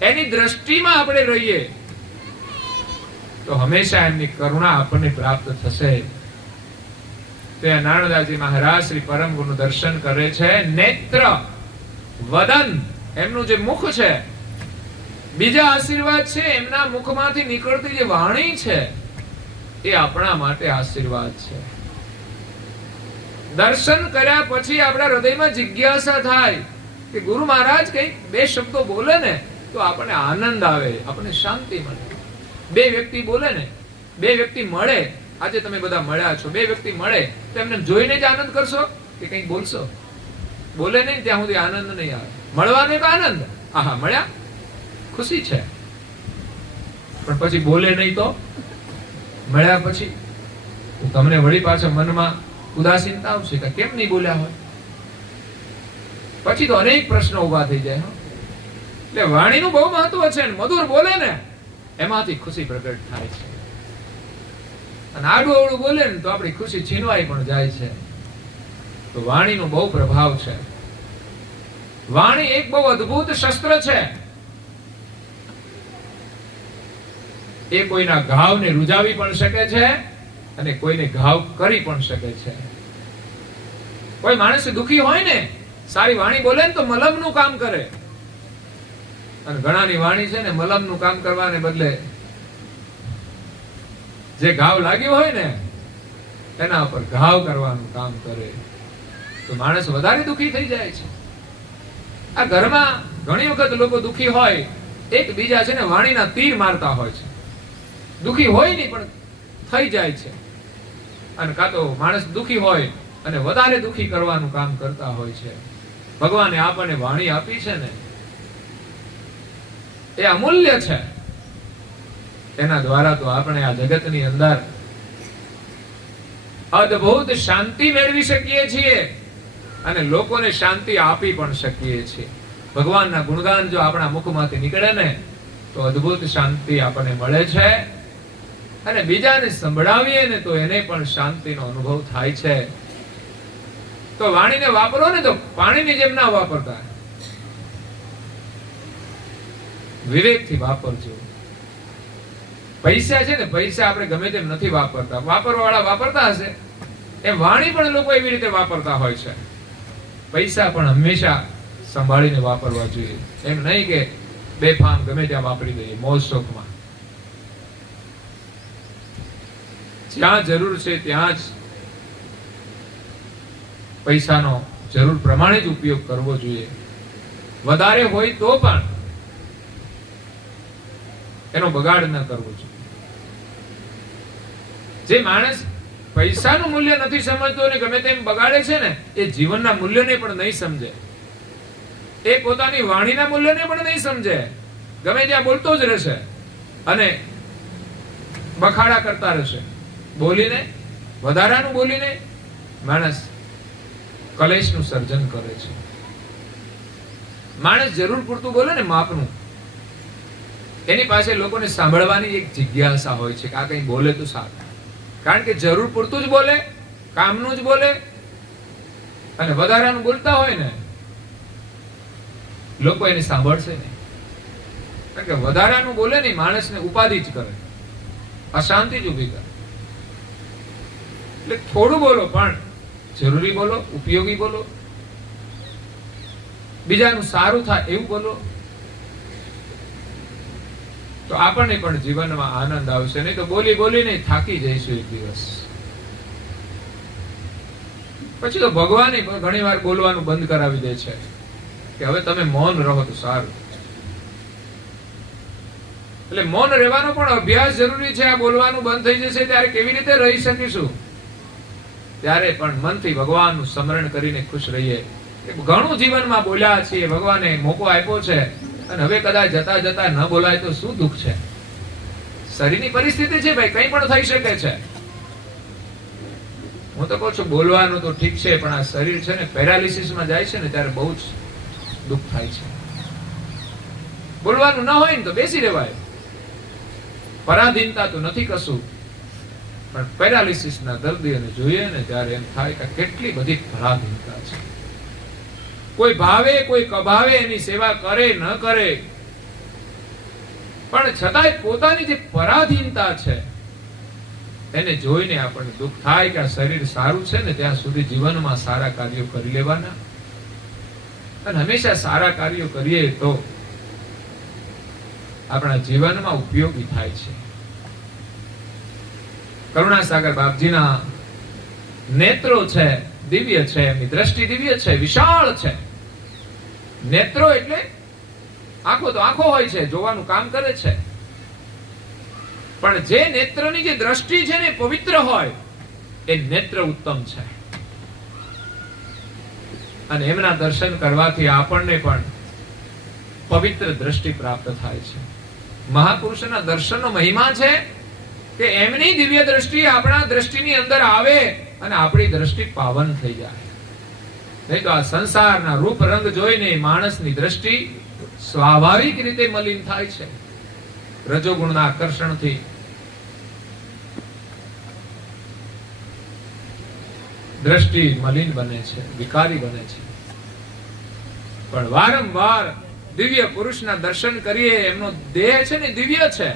એની દ્રષ્ટિમાં આપણે રહીએ, તો હંમેશા એમની કરુણા આપણને પ્રાપ્ત થશે. તે નારદાજી મહારાજ શ્રી પરમ ગુરુનું દર્શન કરે છે. નેત્ર, વદન, એમનું જે મુખ છે, બીજા આશીર્વાદ છે. એમના મુખમાંથી નીકળતી જે વાણી છે એ આપણા માટે આશીર્વાદ છે. દર્શન કર્યા પછી આપણા હૃદયમાં જિજ્ઞાસા થાય કે ગુરુ મહારાજ કંઈક બે શબ્દો બોલે ને તો આપણને આનંદ આવે, આપણને શાંતિ મળે. બે વ્યક્તિ બોલે ને, બે વ્યક્તિ મળે, આજે તમે બધા મળ્યા છો, બે વ્યક્તિ મળે તો એમને જોઈને જ આનંદ કરશો કે કંઈક બોલશો? બોલે નહીં ત્યાં સુધી આનંદ નહીં આવે. મળવાનો એક આનંદ, આહા મળ્યા, ખુશી છે. પણ પછી બોલે નહીં તો મળ્યા પછી તમને વળી પાછા મનમાં ઉદાસીનતા આવશે કે કેમ નહીં બોલ્યા હોય. પછી તો અનેક પ્રશ્નો ઉભા થઈ જાય. એટલે વાણીનું બહુ મહત્વ છે. મધુર બોલે ને એમાંથી ખુશી પ્રગટ થાય છે, અને આડું અવળું બોલે ને તો આપણી ખુશી છીનવાઈ પણ જાય છે. તો વાણીનો બહુ પ્રભાવ છે. વાણી એક બહુ અદ્ભુત શસ્ત્ર છે. એ કોઈના ઘાવને રૂજાવી પણ શકે છે અને કોઈને ઘાવ કરી પણ શકે છે. કોઈ માણસ દુખી હોય ને, સારી વાણી બોલે ને તો મલમનું કામ કરે. અને ઘણાની વાણી છે ને મલમનું કામ કરવાને બદલે જે ઘાવ લાગ્યો હોય ને એના ઉપર ઘાવ કરવાનું કામ કરે, તો માણસ વધારે દુખી થઈ જાય છે. આ ઘરમાં ઘણી વખત લોકો દુખી હોય, એકબીજા છે ને વાણીના તીર મારતા હોય છે. દુખી હોય નહીં પણ થઈ જાય છે. અને કાં તો માણસ દુખી હોય અને વધારે દુખી કરવાનું કામ કરતા હોય છે. ભગવાને આપણને વાણી આપી છે ને એ અમૂલ્ય છે. એના દ્વારા તો આપણે આ જગતની અંદર અદ્ભુત શાંતિ મેળવી શકીએ છીએ અને લોકોને શાંતિ આપી પણ શકીએ છીએ. ભગવાનના ગુણગાન જો આપણા મુખમાંથી નીકળે ને તો અદ્ભુત શાંતિ આપણને મળે છે, અને બીજાને સંભળાવીએ ને તો એને પણ શાંતિનો અનુભવ થાય છે. તો વાણીને વાપરો ને તો પાણીની જેમ ના વાપરતા, વિવેકથી વાપરજો. પૈસા છે ને, પૈસા આપણે ગમે તેમ નથી વાપરતા, વાપરવા વાળા વાપરતા હશે. એ વાણી પણ લોકો એવી રીતે વાપરતા હોય છે. પૈસા પણ હંમેશા સંભાળીને વાપરવા જોઈએ. એમ નહીં કે બેફામ ગમે ત્યાં વાપરી દઈએ મોજ શોખમાં. જ્યાં જરૂર છે ત્યાં જ પૈસાનો જરૂર પ્રમાણે જ ઉપયોગ કરવો જોઈએ. વધારે હોય તો પણ એનો બગાડ ન કરવો જોઈએ. જે માણસ પૈસાનું મૂલ્ય નથી સમજતો અને ગમે તેમ બગાડે છે ને, એ જીવનના મૂલ્યને પણ નહીં સમજે. એ પોતાની વાણીના મૂલ્યને પણ નહીં સમજે. ગમે ત્યાં બોલતો જ રહેશે અને બખાડા કરતા રહેશે. બોલીને, વધારાનું બોલીને માણસ કલેશનું સર્જન કરે છે. માણસ જરૂર પૂરતું બોલે ને, માપનું, એની પાસે લોકોને સાંભળવાની એક જિજ્ઞાસા હોય છે કે આ કંઈ બોલે તો સારું. કારણ કે જરૂર પૂરતું જ બોલે, કામનું જ બોલે, અને વધારાનું બોલતા હોય ને લોકો એને સાંભળશે નહીં. કારણ કે વધારાનું બોલે નહીં, માણસને ઉપાધિ જ કરે, અશાંતિ જ ઉભી કરે. એટલે થોડું બોલો પણ જરૂરી બોલો, ઉપયોગી બોલો, બીજાનું સારું થાય એવું બોલો, તો આપણને પણ જીવનમાં આનંદ આવશે. નહીં તો બોલી બોલીને થાકી જઈશું એક દિવસ. પછી તો ભગવાન ઘણી વાર બોલવાનું બંધ કરાવી દે છે કે હવે તમે મૌન રહો તો સારું. એટલે મૌન રહેવાનો પણ અભ્યાસ જરૂરી છે. આ બોલવાનું બંધ થઈ જશે ત્યારે કેવી રીતે રહી શકીશું? ત્યારે પણ મનથી ભગવાનનું સ્મરણ કરીને ખુશ રહીએ. ઘણું જીવનમાં બોલ્યા છીએ, ભગવાને મોકો આપ્યો છે, અને હવે કદાચ જતા જતા ન બોલાય તો શું દુઃખ છે? શરીરની પરિસ્થિતિ છે ભાઈ, કંઈ પણ થઈ શકે છે. હું તો કહું છું બોલવાનું તો ઠીક છે, પણ આ શરીર છે ને પેરાલિસિસમાં જાય છે ને ત્યારે બહુ જ દુઃખ થાય છે. બોલવાનું ન હોય ને તો બેસી રહેવાય. પરાધીનતા તો નથી કશું, પણ પેરાલિસિસના દર્દીઓને જોઈએ ને ત્યારે એમ થાય કે કેટલી બધી પરાધીનતા છે. કોઈ ભાવે કોઈ કભાવે એની સેવા કરે ન કરે, પણ છતાંય પોતાની જે પરાધીનતા છે એને જોઈને આપણને દુઃખ થાય કે આ શરીર સારું છે ને ત્યાં સુધી જીવનમાં સારા કાર્યો કરી લેવાના, અને હંમેશા સારા કાર્યો કરીએ તો આપણા જીવનમાં ઉપયોગી થાય છે. કરુણાસાગર બાપજીના નેત્રો છે દિવ્ય છે, એમની દ્રષ્ટિ દિવ્ય છે, વિશાળ છે. નેત્રો એટલે આંખો તો આંખો હોય છે, જોવાનું કામ કરે છે, પણ જે નેત્રની જે દ્રષ્ટિ છે ને પવિત્ર હોય એ નેત્ર ઉત્તમ છે. અને એમના દર્શન કરવાથી આપણને પણ પવિત્ર દ્રષ્ટિ પ્રાપ્ત થાય છે. મહાપુરુષોના દર્શનનો મહિમા છે કે એમની દિવ્ય દ્રષ્ટિ આપણા દ્રષ્ટિની અંદર આવે અને આપણી દ્રષ્ટિ પાવન થઈ જાય. નહીં તો આ સંસારના રૂપ રંગ જોઈને માણસની દ્રષ્ટિ સ્વાભાવિક રીતે મલિન થાય છે. રજોગુણના આકર્ષણથી દ્રષ્ટિ મલિન બને છે, વિકારી બને છે. પણ વારંવાર દિવ્ય પુરુષના દર્શન કરીએ, એમનો દેહ છે ને દિવ્ય છે,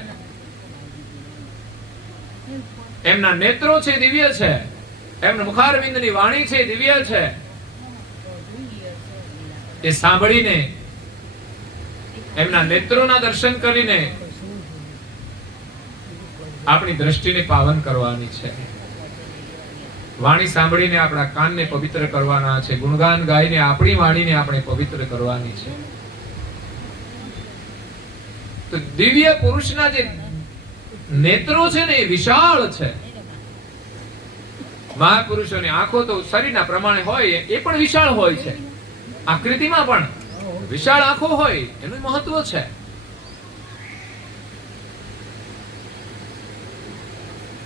એમના નેત્રો છે દિવ્ય છે, એમના મુખારવિંદની વાણી છે દિવ્ય છે. એ સાંભળીને, એમના નેત્રોના દર્શન કરીને આપણી દ્રષ્ટિને પાવન કરવાની છે. વાણી સાંભળીને આપણા કાનને પવિત્ર કરવાના છે. ગુણગાન ગાઈને આપણી વાણીને આપણે પવિત્ર કરવાની છે. તો દિવ્ય પુરુષના જે નેત્રો છે ને એ વિશાળ છે. મહાપુરુષોની આંખો તો શરીરના પ્રમાણે હોય, એ પણ વિશાળ હોય છે. આકૃતિમાં પણ વિશાળ આંખો હોય એનું મહત્વ છે.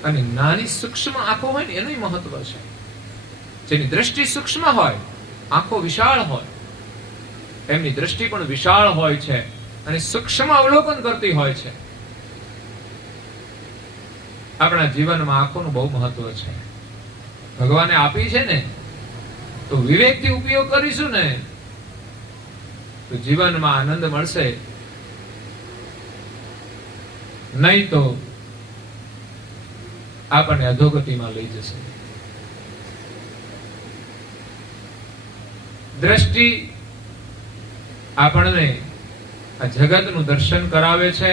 અને નાની સૂક્ષ્મ આંખો હોય ને એનું મહત્વ છે. જેની દ્રષ્ટિ સૂક્ષ્મ હોય, આંખો વિશાળ હોય, એમની દ્રષ્ટિ પણ વિશાળ હોય છે અને સૂક્ષ્મ અવલોકન કરતી હોય છે. આપણા જીવનમાં આંખોનું બહુ મહત્વ છે. ભગવાને આપી છે ને તો વિવેકથી ઉપયોગ કરીશું ને તો જીવનમાં આનંદ મળશે, નહીં તો આપણને અધોગતિમાં લઈ જશે. દ્રષ્ટિ આપણને આ જગતનું દર્શન કરાવે છે,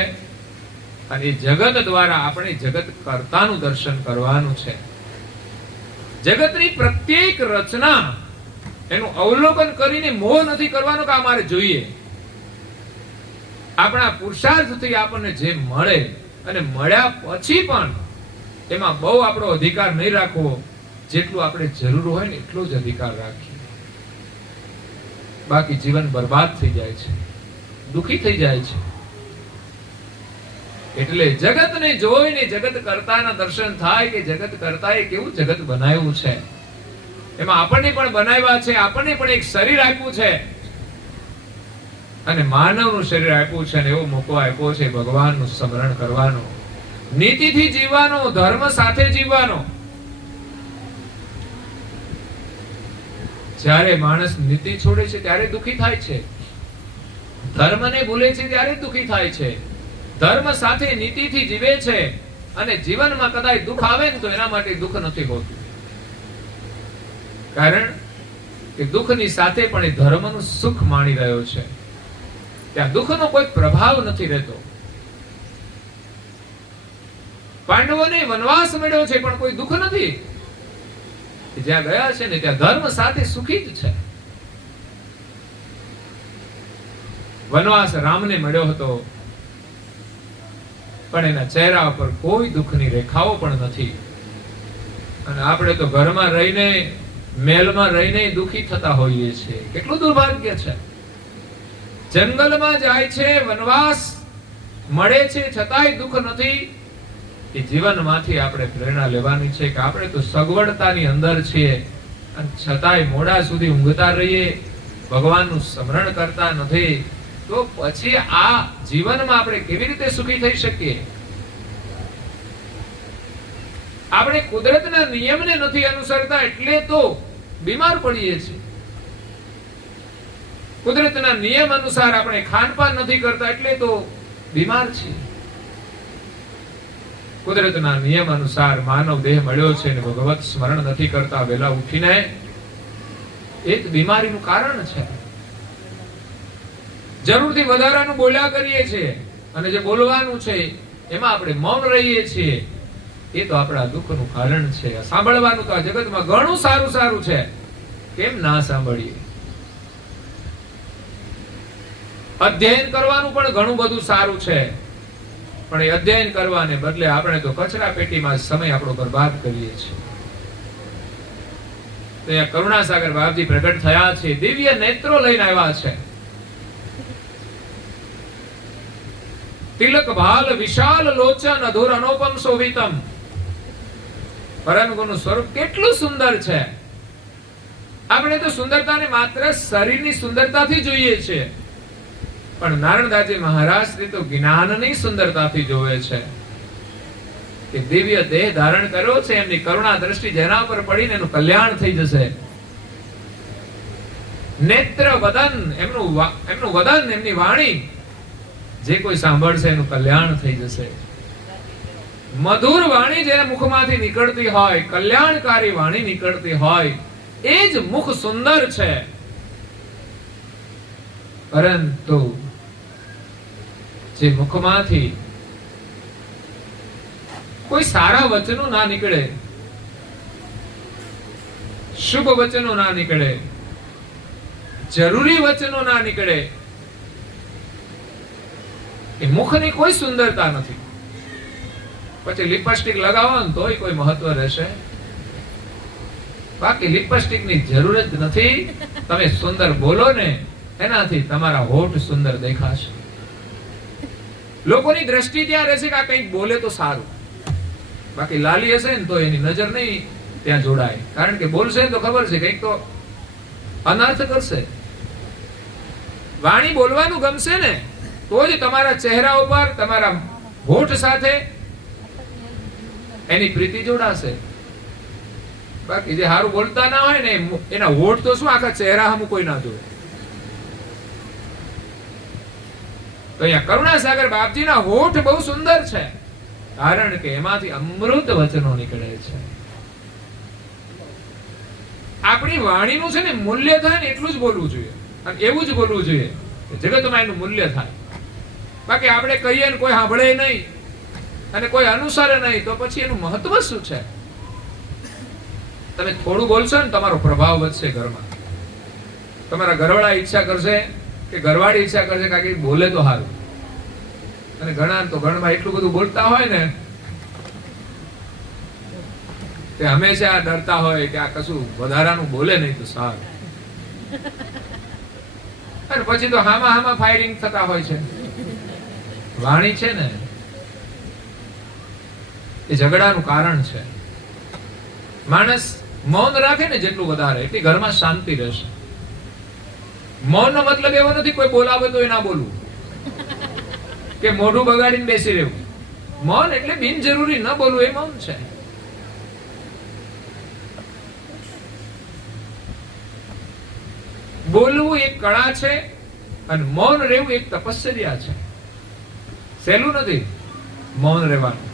અને એ જગત દ્વારા આપણે જગત કર્તાનું દર્શન કરવાનું છે. જગતની પ્રત્યેક રચના એનું અવલોકન કરીને મોહ નથી કરવાનો કે આ મારે જોઈએ. આપણા પુરુષાર્થથી આપણને જે મળે, અને મળ્યા પછી પણ એમાં બહુ આપણો અધિકાર નહીં રાખવો, જેટલું આપણે જરૂર હોય ને એટલો જ અધિકાર રાખીએ. બાકી જીવન બરબાદ થઈ જાય છે, દુખી થઈ જાય છે. એટલે જગતને જોઈને જગત કર્તાના દર્શન થાય કે જગત કર્તાએ કેવું જગત બનાવ્યું છે, એમાં આપણને પણ બનાવ્યા છે, આપણને પણ એક શરીર આપ્યું છે, અને માનવનું શરીર આપ્યું છે, અને એવો મોકો આપ્યો છે ભગવાનનું સ્મરણ કરવાનો, નીતિથી જીવવાનો, ધર્મ સાથે જીવવાનો. જ્યારે માણસ નીતિ છોડે છે ત્યારે દુખી થાય છે, ધર્મને ભૂલે છે ત્યારે દુખી થાય છે. ધર્મ સાથે નીતિથી જીવે છે અને જીવનમાં કદાચ દુઃખ આવે ને તો એના માટે દુઃખ નથી હોતું, કારણ કે દુઃખની સાથે પણ એ ધર્મનું સુખ માણી રહ્યો છે. ત્યાં દુઃખનો કોઈ પ્રભાવ નથી રહેતો. પાંડવોને વનવાસ મળ્યો છે પણ કોઈ દુઃખ નથી. જ્યાં ગયા છે ને ત્યાં ધર્મ સાથે સુખી જ છે. વનવાસ રામને મળ્યો હતો પણ એના ચહેરા પર કોઈ દુઃખની રેખાઓ પણ નથી, અને આપણે તો ઘરમાં રહીને, મહેલમાં રહીને દુખી થતા હોઈએ છીએ. કેટલું દુર્ભાગ્ય છે. જંગલમાં જાય છે, વનવાસ મળે છે, છતાંય દુઃખ નથી. એ જીવનમાંથી આપણે પ્રેરણા લેવાની છે કે આપણે તો સગવડતાની અંદર છીએ અને છતાંય મોડા સુધી ઊંઘતા રહીએ, ભગવાનનું સ્મરણ કરતા નથી. તો પછી આ જીવનમાં આપણે કેવી રીતે સુખી થઈ શકીએ? આપણે કુદરતના નિયમને નથી અનુસરતા એટલે તો બીમાર પડીએ છીએ. કુદરતના નિયમ અનુસાર આપણે ખાનપાન નથી કરતા એટલે તો બીમાર છીએ. કુદરતના નિયમ અનુસાર માનવ દેહ મળ્યો છે અને ભગવત સ્મરણ નથી કરતા વહેલા ઉઠીને, એ જ બીમારીનું કારણ છે. જરૂરથી વધારાનું બોલ્યા કરીએ છીએ અને જે બોલવાનું છે એમાં આપણે મૌન રહીએ છીએ, એ તો આપણા દુઃખનું કારણ છે. સાંભળવાનું તો આ જગતમાં ઘણું સારું સારું છે, કેમ ના સાંભળીએ? અધ્યયન કરવાનું પણ ઘણું બધું સારું છે, પણ એ અધ્યયન કરવાને બદલે આપણે તો કચરા પેટીમાં સમય આપણો બરબાદ કરીએ છીએ. તો અહીંયા કરુણાસાગર બાપજી પ્રગટ થયા છે, દિવ્ય નેત્રો લઈને આવ્યા છે. તિલક ભાલ વિશાલ લોચન અધુર અનુપમ શોભિતમ. પરમ ગુણનું સ્વરૂપ કેટલું સુંદર છે. આપણે તો સુંદરતાને માત્ર શરીરની સુંદરતાથી જોઈએ છીએ, પણ નારણદાસજી મહારાજ તો જ્ઞાનની સુંદરતાથી જોવે છે કે દિવ્ય દેહ ધારણ કર્યો છે, એમની કરુણા દ્રષ્ટિ જેના પર પડીને એનું કલ્યાણ થઈ જશે. નેત્ર વદન, એમનું વદન, એમની વાણી જે કોઈ સાંભળશે એનું કલ્યાણ થઈ જશે. મધુર વાણી જેના મુખમાંથી નીકળતી હોય, કલ્યાણકારી વાણી નીકળતી હોય, એ જ મુખ સુંદર છે. પરંતુ જે મુખમાંથી કોઈ સારા વચનો ના નીકળે, શુભ વચનો ના નીકળે, જરૂરી વચનો ના નીકળે, એ મુખની કોઈ સુંદરતા નથી. પછી લિપસ્ટિક લગાવો ને તોય કોઈ મહત્વ રહેશે? બાકી લિપસ્ટિક ની જરૂર જ નથી. તમે સુંદર બોલો ને, એનાથી તમારા હોઠ સુંદર દેખાશે. લોકોની દ્રષ્ટિ ત્યાં રહેશે કે આ કંઈક બોલે તો સારું. બાકી લાલી હશે ને તો એની નજર નહીં ત્યાં જોડાય, કારણ કે બોલશે તો ખબર છે કંઈક તો અનર્થ કરશે. વાણી બોલવાનું ગમશે ને તો જ તમારા ચહેરા ઉપર, તમારા હોઠ સાથે એની પ્રીતિ જોડાશે. બાકી જે સારું બોલતા ના હોય ને, એના હોઠ તો શું આખા ચહેરા સામું કોઈ ના જોવે. તો અહીંયા કરુણાસાગર બાપજીના હોઠ બહુ સુંદર છે, કારણ કે એમાંથી અમૃત વચનો નીકળે છે. આપણી વાણીનું છે ને મૂલ્ય થાય ને એટલું જ બોલવું જોઈએ, અને એવું જ બોલવું જોઈએ કે જગતમાં એનું મૂલ્ય થાય. બાકી આપણે કહીએ ને કોઈ સાંભળે નહીં અને કોઈ અનુસરે નહીં, તો પછી એનું મહત્વ શું છે? તમે થોડું બોલશો ને, તમારો પ્રભાવ વધશે ઘરમાં. તમારા ઘરવાળા ઈચ્છા કરશે કે ઘરવાળી ઈચ્છા કરશે કે બોલે તો સારું. અને ઘણા તો ઘરમાં એટલું બધું બોલતા હોય ને કે હંમેશા ડરતા હોય કે આ કશું વધારાનું બોલે નહીં તો સારું. અને પછી તો હામાં ફાયરિંગ થતા હોય છે. વાણી છે ને એ ઝઘડાનું કારણ છે. માણસ મૌન રાખે ને જેટલું વધારે, એટલી ઘરમાં શાંતિ રહેશે. મૌન નો મતલબ એવો નથી કોઈ બોલાવે તો એ ના બોલવું, કે મોઢું બગાડીને બેસી રહેવું. મૌન એટલે બિનજરૂરી ન બોલવું, એ મૌન છે. બોલવું એક કળા છે અને મૌન રહેવું એક તપશ્ચર્યા છે. સહેલું નથી મૌન રહેવાનું,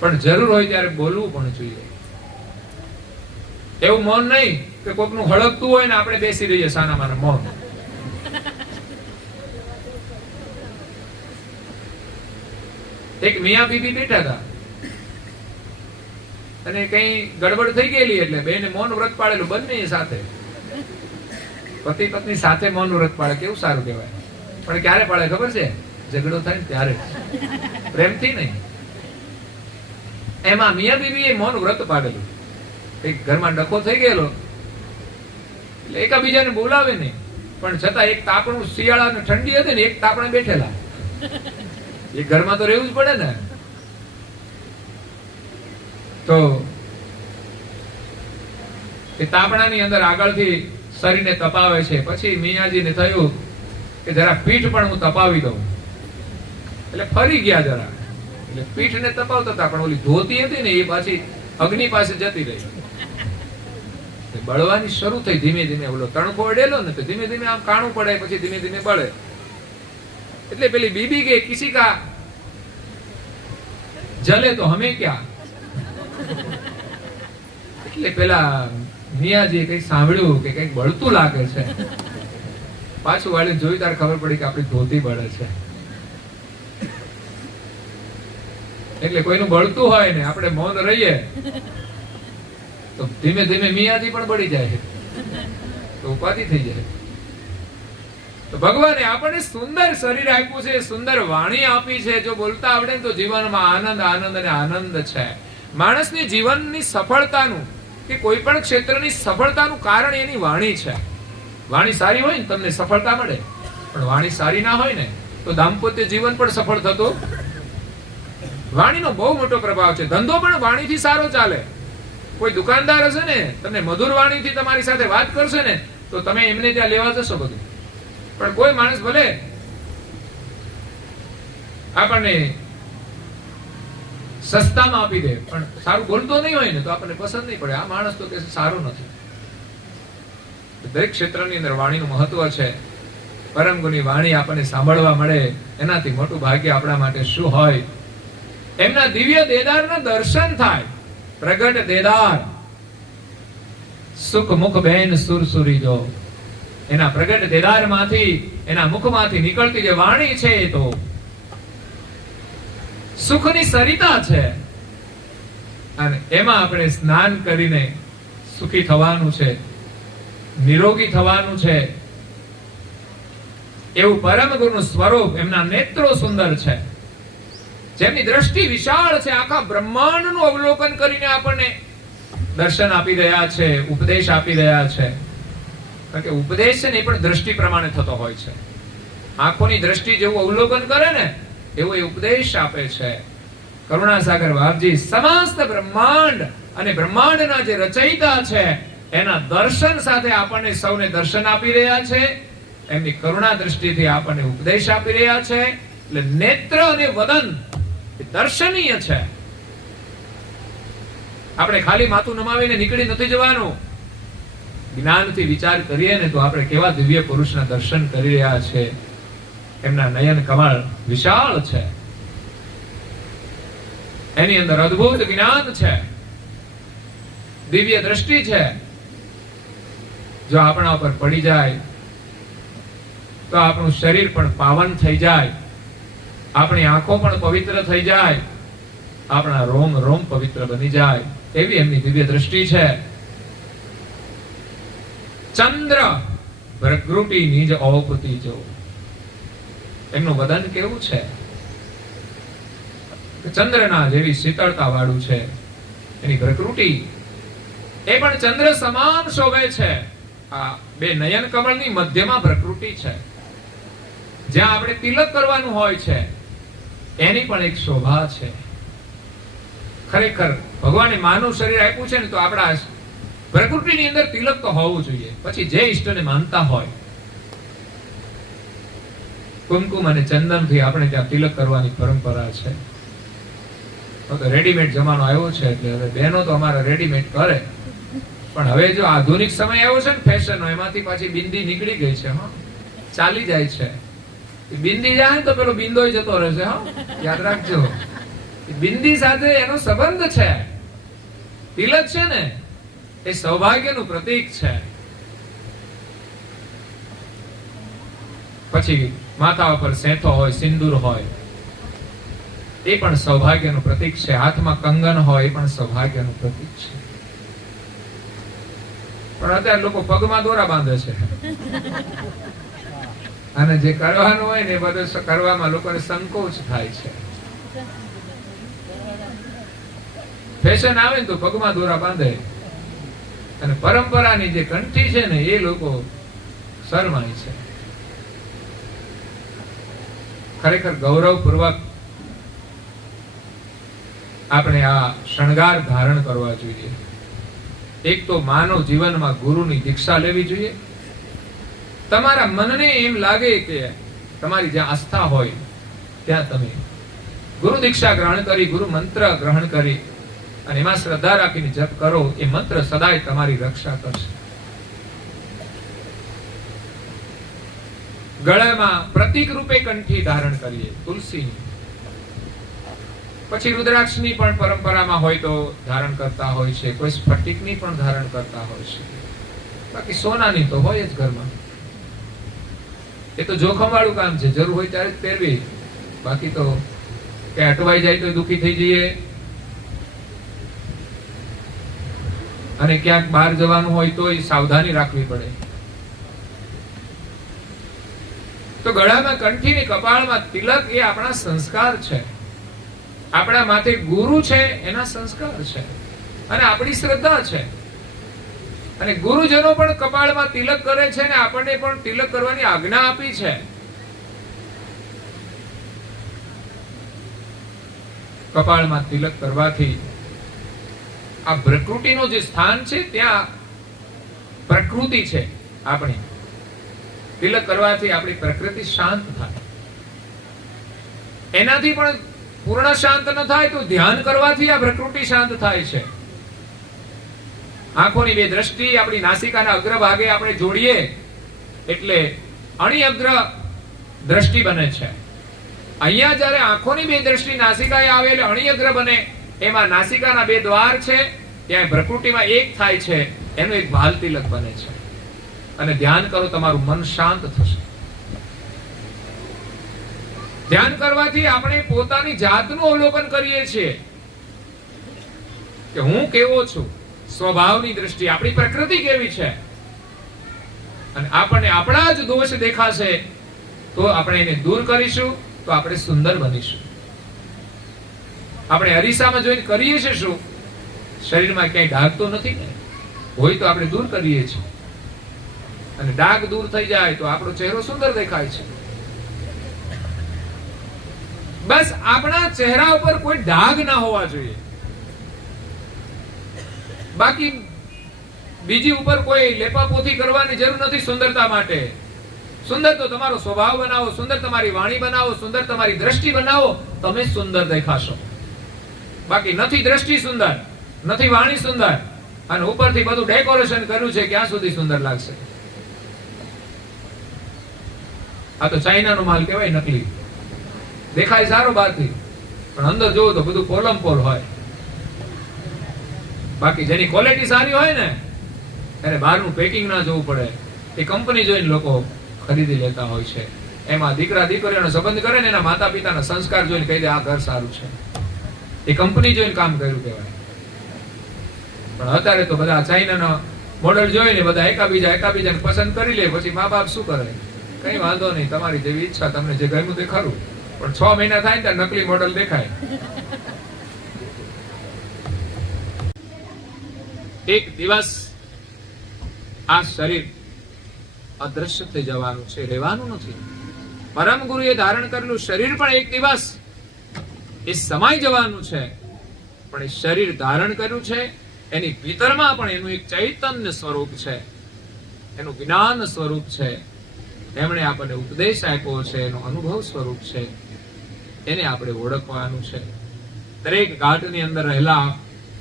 પણ જરૂર હોય ત્યારે બોલવું પણ જોઈએ. એવું મૌન નહીં કે કોકનું હળગતું હોય ને આપણે બેસી રહીએ સાના માના. મૌન એક મિયા બીબી બેઠા હતા અને કઈ ગડબડ થઈ ગયેલી, એટલે બેને મૌન વ્રત પાડેલું બંને સાથે. પતિ પત્ની સાથે મૌન વ્રત પાડે, કેવું સારું કહેવાય. પણ ક્યારે પાડે ખબર છે? ઝઘડો થાય ને ત્યારે, પ્રેમથી નહીં. એમાં મિયા બીબી એ મૌન વ્રત પાડેલું. એક ઘરમાં ડખો થઈ ગયેલો એટલે એકાબીજાને બોલાવે નહીં, પણ છતાં એક તાપણું શિયાળા ઠંડી હતી ને એક તાપણા બેઠેલા. એ ઘરમાં તો રહેવું જ પડે ને. તો એ તાપણાની અંદર આગળથી શરીરને તપાવે છે. પછી મિયાજીને થયું કે જરા પીઠ પણ હું તપાવી દઉં. એટલે ફરી ગયા જરા. એટલે પીઠને તપાવતા હતા, પણ ઓલી ધોતી હતી ને એ પાછી અગ્નિ પાસે જતી રહી. બળવાની શરૂ થઈ ધીમે ધીમે. ઓલો તણખો અડેલો ને તો ધીમે ધીમે આમ કાણું પડે, પછી ધીમે ધીમે બળે. એટલે પેલી બીબી કે કિસી કા જલે તો હમે ક્યાં. એટલે પેલા મિયાજી કઈક સાંભળ્યું કે કઈક બળતું લાગે છે. પાછું વાળી જોઈ ત્યારે ખબર પડી કે આપણી ધોતી બળે છે. એટલે કોઈનું બળતું હોય ને આપણે મૌન રહીએ તો ધીમે ધીમે મિયાજી પણ બળી જાય, તો ઉપાધિ થઈ જાય. તો ભગવાને આપણને સુંદર શરીર આપ્યું છે, સુંદર વાણી આપી છે. જો બોલતા આવડે ને તો જીવનમાં આનંદ આનંદ અને આનંદ છે. માણસની જીવનની સફળતાનું કે કોઈ પણ ક્ષેત્રની સફળતાનું કારણ એની વાણી છે. વાણી સારી હોય ને તમને સફળતા મળે, પણ વાણી સારી ના હોય ને તો દાંપત્ય જીવન પણ સફળ થતું. વાણીનો બહુ મોટો પ્રભાવ છે. ધંધો પણ વાણીથી સારો ચાલે. કોઈ દુકાનદાર હશે ને તમને મધુર વાણીથી તમારી સાથે વાત કરશે ને તો તમે એમને ત્યાં લેવા જશો બધું. પણ કોઈ માણસ ભલે આપણને સસ્તામાં આપી દે પણ સારું બોલતો નહીં હોય ને તો આપણને પસંદ નહીં પડે. આ માણસ તો કે સારો નથી. દરેક ક્ષેત્રની અંદર વાણીનું મહત્વ છે. પરમ ગુની વાણી આપણને સાંભળવા મળે એનાથી મોટું ભાગ્ય આપણા માટે શું હોય. એમના દિવ્ય દેદારના દર્શન થાય. પ્રગટ દેદાર સુખ મુખ બેન સુરસુરી જો. એના પ્રગટ દેદાર માંથી એના મુખમાંથી નીકળતી જે વાણી છે એ તો સુખની સરિતા છે. અને એમાં આપણે સ્નાન કરીને સુખી થવાનું છે, નિરોગી થવાનું છે. એવું પરમ ગુરુનું સ્વરૂપ. એમના નેત્રો સુંદર છે, જેમની દ્રષ્ટિ વિશાળ છે. આખા બ્રહ્માંડનું અવલોકન કરીને આપણને દર્શન આપી રહ્યા છે, ઉપદેશ આપી રહ્યા છે. કારણ કે ઉપદેશ છે ને એ પણ દ્રષ્ટિ પ્રમાણે થતો હોય છે. આંખોની દ્રષ્ટિ જેવું અવલોકન કરે ને એવો એ ઉપદેશ આપે છે. કરુણાસાગર બાપજી સમસ્ત બ્રહ્માંડ અને બ્રહ્માંડના જે રચયિતા છે એના દર્શન સાથે આપણને સૌને દર્શન આપી રહ્યા છે. એમની કરુણા દ્રષ્ટિથી આપણને ઉપદેશ આપી રહ્યા છે. એટલે નેત્ર અને વદન દર્શનીય છે. આપણે ખાલી માથું નમાવીને નીકળી નથી જવાનું. જ્ઞાનથી વિચાર કરીએ ને તો આપણે કેવા દિવ્ય પુરુષના દર્શન કરી રહ્યા છે. એમના નયન કમળ વિશાળ છે, એની અંદર અદ્ભુત જ્ઞાન છે, દિવ્ય દ્રષ્ટિ છે. જો આપણા ઉપર પડી જાય તો આપણું શરીર પણ પાવન થઈ જાય, આપણી આંખો પણ પવિત્ર થઈ જાય, આપણા રોમ રોમ પવિત્ર બની જાય. એવી એમની દિવ્ય દ્રષ્ટિ છે. ચંદ્ર પ્રકૃતિ નિજ ઔપતિ જો. એમનું વદન કેવું છે, ચંદ્રના જેવી શીતળતા વાળું છે. એની પ્રકૃતિ એ પણ ચંદ્ર સમાન શોભે છે. આ બે નયન કમળની મધ્યમાં પ્રકૃતિ છે. જ્યાં આપણે તિલક કરવાનું હોય છે એની પણ એક શોભા છે. ખરેખર ભગવાને માનવ શરીર આપ્યું છે ને તો આપણા પ્રકૃતિની અંદર તિલક તો હોવું જોઈએ. પછી જે ઈષ્ટને માનતા હોય કુમકુમ અને ચંદન થી આપણે ત્યાં તિલક કરવાની પરંપરા છે. તો રેડીમેડ જમાનો આવ્યો છે એટલે હવે બહેનો તો અમારા રેડીમેડ કરે. પણ હવે જો આધુનિક સમય આવ્યો છે ને ફેશન, એમાંથી પાછી બિંદી નીકળી ગઈ છે. હા, ચાલી જાય છે. બિંદી જાય તો પેલો બિંદો જતો રહેશે. હા, યાદ રાખજો. બિંદી સાથે એનો સંબંધ છે. તિલક છે ને એ સૌભાગ્યનું પ્રતીક છે. પછી માથા ઉપર સેંથો હોય, સિંદૂર હોય, એ પણ સૌભાગ્યનું પ્રતીક છે. હાથમાં કંગન હોય એ પણ સૌભાગ્યનું પ્રતીક છે. પણ અત્યારે લોકો પગમાં દોરા બાંધે છે. અને જે કરવાનું હોય ને એ બધું કરવામાં લોકોને સંકોચ થાય છે. ફેશન આવે ને તો પગમાં દોરા બાંધે, અને પરંપરાની જે કંઠી છે ને એ લોકો શરમાય છે. ખરેખર ગૌરવપૂર્વક આપણે આ શણગાર ધારણ કરવા જોઈએ. એક તો માનવ જીવનમાં ગુરુની દીક્ષા લેવી જોઈએ. તમારા મનને એમ લાગે કે તમારી જ્યાં આસ્થા હોય ત્યાં તમે ગુરુ દીક્ષા ગ્રહણ કરી, ગુરુ મંત્ર ગ્રહણ કરી અને એમાં શ્રદ્ધા રાખીને જપ કરો. એ મંત્ર સદાય તમારી રક્ષા કરશે. ગળામાં પ્રતીક રૂપે કંઠી ધારણ કરીએ તુલસીની. પછી રુદ્રાક્ષની પણ પરંપરામાં હોય તો ધારણ કરતા હોય છે, કોઈ સ્ફટિકની પણ ધારણ કરતા હોય છે. બાકી સોનાની તો હોય જ ઘરમાં. એ તો જોખમ વાળું કામ છે, જરૂર હોય ત્યારે જ પહેરવી. બાકી તો કે અટવાઈ જાય તો દુખી થઈ જઈએ, અને ક્યાંક બહાર જવાનું હોય તો સાવધાની રાખવી પડે. તો ગળામાં કંઠી ને કપાળમાં તિલક એ આપણા સંસ્કાર છે. આપણા માથે ગુરુ છે એના સંસ્કાર છે અને આપણી શ્રદ્ધા છે. અને ગુરુજનો પણ કપાળમાં તિલક કરે છે ને આપણને પણ તિલક કરવાની આજ્ઞા આપી છે. કપાળમાં તિલક કરવાથી આ પ્રકૃતિનું જે સ્થાન છે ત્યાં પ્રકૃતિ છે આપણી. તિલક કરવાથી આપણી પ્રકૃતિ શાંત થાય. એનાથી પણ પૂર્ણ શાંત ન થાય તો ધ્યાન કરવાથી આ પ્રકૃતિ શાંત થાય છે. આંખોની બે દ્રષ્ટિ આપણી નાસિકાના અગ્રભાગે આપણે જોડીએ એટલે અણિઅગ્ર દ્રષ્ટિ બને છે. અહીંયા જ્યારે આંખોની બે દ્રષ્ટિ નાસિકાએ આવે એટલે અણિઅગ્ર બને. એમાં નાસિકાના બે દ્વાર છે, ત્યાં પ્રકૃતિમાં એક થાય છે, એનું એક ભાલ તિલક બને છે. અને ધ્યાન કરો, તમારું મન શાંત થશે. ધ્યાન કરવાથી આપણે પોતાની જાતનું અવલોકન કરીએ છીએ કે હું કેવો છું. સ્વભાવની દ્રષ્ટિ આપણી પ્રકૃતિ કેવી છે, અને આપણને આપણા જ દોષ દેખાશે તો આપણે એને દૂર કરીશું તો આપણે સુંદર બનીશું. આપણે અરીસામાં જોઈને કરીએ છીએ શું? શરીરમાં ક્યાંય ડાઘ તો નથી ને? હોય તો આપણે દૂર કરીએ છીએ, અને ડાઘ દૂર થઈ જાય તો આપણો ચહેરો સુંદર દેખાય છે. બસ આપણા ચહેરા ઉપર કોઈ ડાઘ ના હોવા જોઈએ. બાકી બીજી ઉપર કોઈ લેપાપોથી કરવાની જરૂર નથી સુંદરતા માટે. સુંદર તો તમારો સ્વભાવ બનાવો, સુંદર તમારી વાણી બનાવો, સુંદર તમારી દ્રષ્ટિ બનાવો, તમે સુંદર દેખાશો. બાકી નથી દ્રષ્ટિ સુંદર, નથી વાણી સુંદર, અને ઉપરથી બધું ડેકોરેશન કર્યું છે, ક્યાં સુધી સુંદર લાગશે? આ તો ચાઇનાનો માલ કહેવાય, નકલી. દેખાય સારો બહારથી, પણ અંદર જોવો તો બધું પોલમપોલ હોય. બાકી જેની ક્વોલિટી સારી હોય ને એને બહારનું પેકિંગ ના જોવું પડે. એ કંપની જોઈને લોકો ખરીદી લેતા હોય છે. એમાં દીકરા દીકરીઓનો સંબંધ કરે ને એના માતા પિતાના સંસ્કાર જોઈને કહી દે આ ઘર સારું છે. એ કંપની જોઈને કામ કર્યું કહેવાય. પણ અત્યારે તો બધા ચાઇનાના મોડલ જોઈને બધા એકાબીજાને પસંદ કરી લે. પછી મા બાપ શું કરે? કઈ વાંધો નહીં, તમારી જેવી ઈચ્છા, તમને જે ગમ્યું તે ખરું. પણ 6 મહિના થાય ને ત્યાં નકલી મોડલ દેખાય. એક દિવસ આ શરીર અદ્રશ્ય થઈ જવાનું છે, રહેવાનું નથી. પરમ ગુરુએ ધારણ કરેલું શરીર પણ એક દિવસ એ સમાઈ જવાનું છે. પણ એ શરીર ધારણ કર્યું છે એની ભીતરમાં પણ એનું એક ચૈતન્ય સ્વરૂપ છે, એનું જ્ઞાન સ્વરૂપ છે. એમણે આપણને ઉપદેશ આપ્યો છે, એનો અનુભવ સ્વરૂપ છે. એને આપણે ઓળખવાનું છે. દરેક ગાંઠની અંદર રહેલા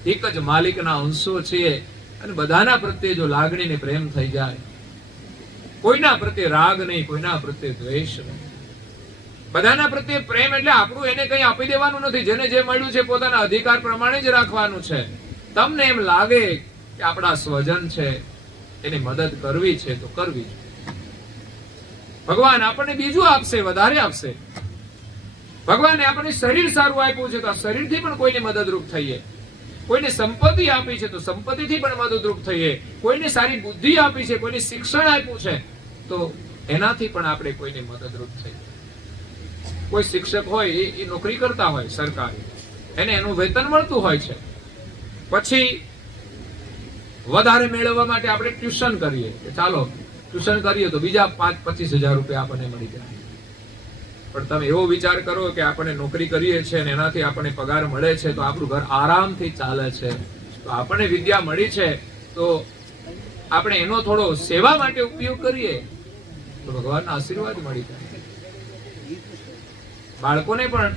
એક જ માલિકના અંશો છીએ, અને બધાના પ્રત્યે જો લાગણી ને પ્રેમ થઈ જાય, કોઈના પ્રત્યે રાગ નહીં, કોઈના પ્રત્યે દ્વેષ નહીં, બધાના પ્રત્યે પ્રેમ એટલે આપણું એને કંઈ આપી દેવાનું નથી. જેને જે મળ્યું છે પોતાના અધિકાર પ્રમાણે જ રાખવાનું છે. તમને એમ લાગે કે આપણા સ્વજન છે, એને મદદ કરવી છે તો કરવી. ભગવાન આપણને બીજું આપશે, વધારે આપશે. ભગવાને આપણને શરીર સારું આપ્યું છે તો આ શરીરથી પણ કોઈને મદદરૂપ થઈએ. કોઈને સંપત્તિ આપી છે તો સંપત્તિથી પણ મદદરૂપ થઈએ. કોઈને સારી બુદ્ધિ આપી છે, કોઈને શિક્ષણ આપ્યું છે તો એનાથી પણ આપણે કોઈને મદદરૂપ થઈએ. કોઈ શિક્ષક હોય એ નોકરી કરતા હોય સરકારી, એને એનું વેતન મળતું હોય છે, પછી વધારે મેળવવા માટે આપણે ટ્યુશન કરીએ કે ચાલો ટ્યુશન કરીએ તો બીજા 5-25 હજાર રૂપિયા આપણને મળી જાય. પણ તમે એવો વિચાર કરો કે આપણે નોકરી કરીએ છીએ અને એનાથી આપણને પગાર મળે છે તો આપણું ઘર આરામથી ચાલે છે, તો આપણને વિદ્યા મળી છે તો આપણે એનો થોડો સેવા માટે ઉપયોગ કરીએ તો ભગવાનના આશીર્વાદ મળી જાય. બાળકોને પણ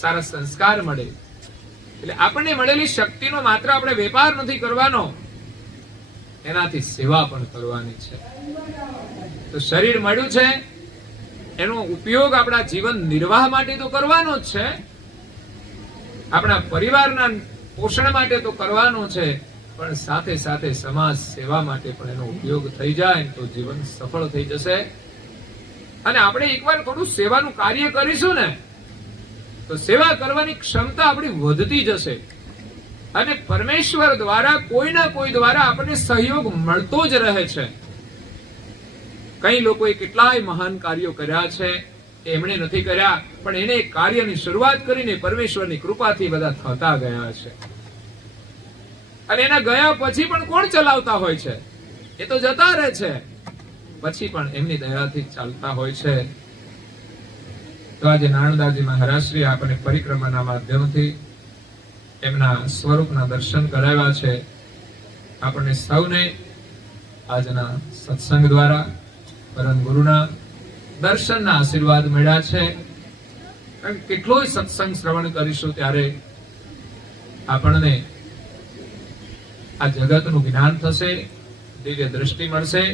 સારા સંસ્કાર મળે. એટલે આપણને મળેલી શક્તિનો માત્ર આપણે વેપાર નથી કરવાનો, એનાથી સેવા પણ કરવાની છે. તો શરીર મળ્યું છે એનો ઉપયોગ આપણા જીવન નિર્વાહ માટે તો કરવાનો જ છે, આપણા પરિવારના પોષણ માટે તો કરવાનો છે, પણ સાથે સાથે સમાજ સેવા માટે પણ એનો ઉપયોગ થઈ જાય તો જીવન સફળ થઈ જશે. અને આપણે એકવાર થોડું સેવાનું કાર્ય કરીશું ને તો સેવા કરવાની ક્ષમતા આપણી વધતી જશે અને પરમેશ્વર દ્વારા કોઈના કોઈ દ્વારા આપણને સહયોગ મળતો જ રહે છે. કઈ લોકોએ કેટલાય મહાન કાર્યો કર્યા છે, એમણે નથી કર્યા, પણ એને કાર્યની શરૂઆત કરીને પરમેશ્વરની કૃપાથી બધા થતા ગયા છે. અને એના ગયા પછી પણ કોણ ચલાવતા હોય છે? એ તો જતા રહે છે, પછી પણ એમની દયાથી ચાલતા હોય છે. તો આજે નાણદાજી મહારાજશ્રી આપણને પરિક્રમાના માધ્યમથી એમના સ્વરૂપના દર્શન કરાવ્યા છે. આપણને સૌને આજના સત્સંગ દ્વારા પરમ ગુરુના દર્શનના આશીર્વાદ મળ્યા છે. કેટલોય સત્સંગ શ્રવણ કરીશું ત્યારે આપણને આ જગતનું જ્ઞાન થશે, દિવ્ય દ્રષ્ટિ મળશે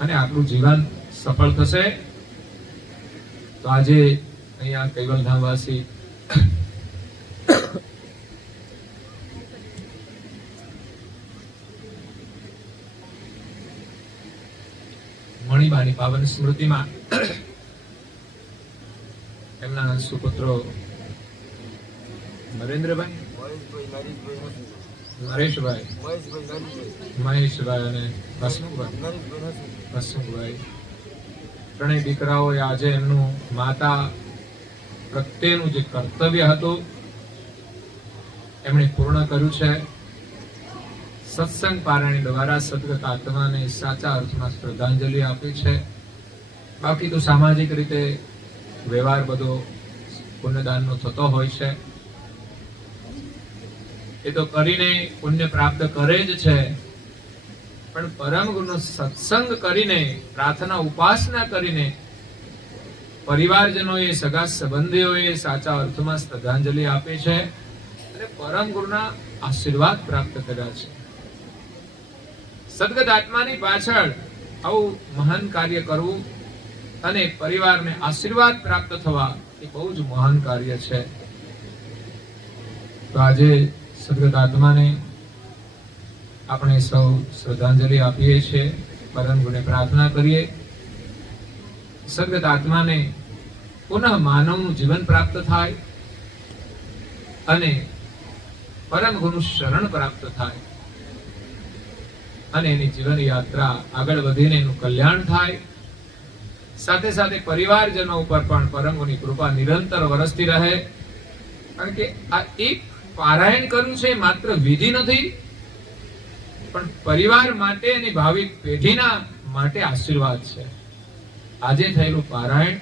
અને આપણું જીવન સફળ થશે. તો આજે અહીંયા કૈવલધામવાસી મણિબાની પાવન સ્મૃતિમાં એમના સુપુત્રો નરેન્દ્રભાઈ, નરેશભાઈ, મહેશભાઈ અને હસમુખભાઈ ત્રણેય દીકરાઓએ આજે એમનું માતા પ્રત્યેનું જે કર્તવ્ય હતું એમણે પૂર્ણ કર્યું છે. સત્સંગ પારાયણ દ્વારા સદગત આત્માને સાચા અર્થમાં શ્રદ્ધાંજલિ આપી છે. બાકી તો સામાજિક રીતે વ્યવહાર બધો પુણ્યદાનનો થતો હોય છે, એ તો કરીને પુણ્ય પ્રાપ્ત કરે જ છે. પણ પરમ ગુરુનો સત્સંગ કરીને, પ્રાર્થના ઉપાસના કરીને પરિવારજનોએ, સગા સંબંધીઓએ સાચા અર્થમાં શ્રદ્ધાંજલિ આપી છે અને પરમ ગુરુના આશીર્વાદ પ્રાપ્ત કર્યા છે. સદગત આત્માની પાછળ આવું મહાન કાર્ય કરવું અને પરિવારને આશીર્વાદ પ્રાપ્ત થવા એ બહુ જ મહાન કાર્ય છે. તો આજે સદગત આત્માને આપણે સૌ શ્રદ્ધાંજલિ આપીએ છીએ, પરમ ગુરુને પ્રાર્થના કરીએ સદગત આત્માને પુનઃ માનવનું જીવન પ્રાપ્ત થાય અને પરમ ગુરુ શરણ પ્રાપ્ત થાય અને એની જીવન યાત્રા આગળ વધીને એનું કલ્યાણ થાય. સાથે સાથે પરિવારજનો ઉપર પણ પરમ ગુરુની કૃપા નિરંતર વરસતી રહે. કારણ કે આ એક પારાયણ કરવું છે માત્ર વિધિ નથી, પણ પરિવાર માટે અને ભાવિ પેઢીના માટે આશીર્વાદ છે. આજે થયેલું પારાયણ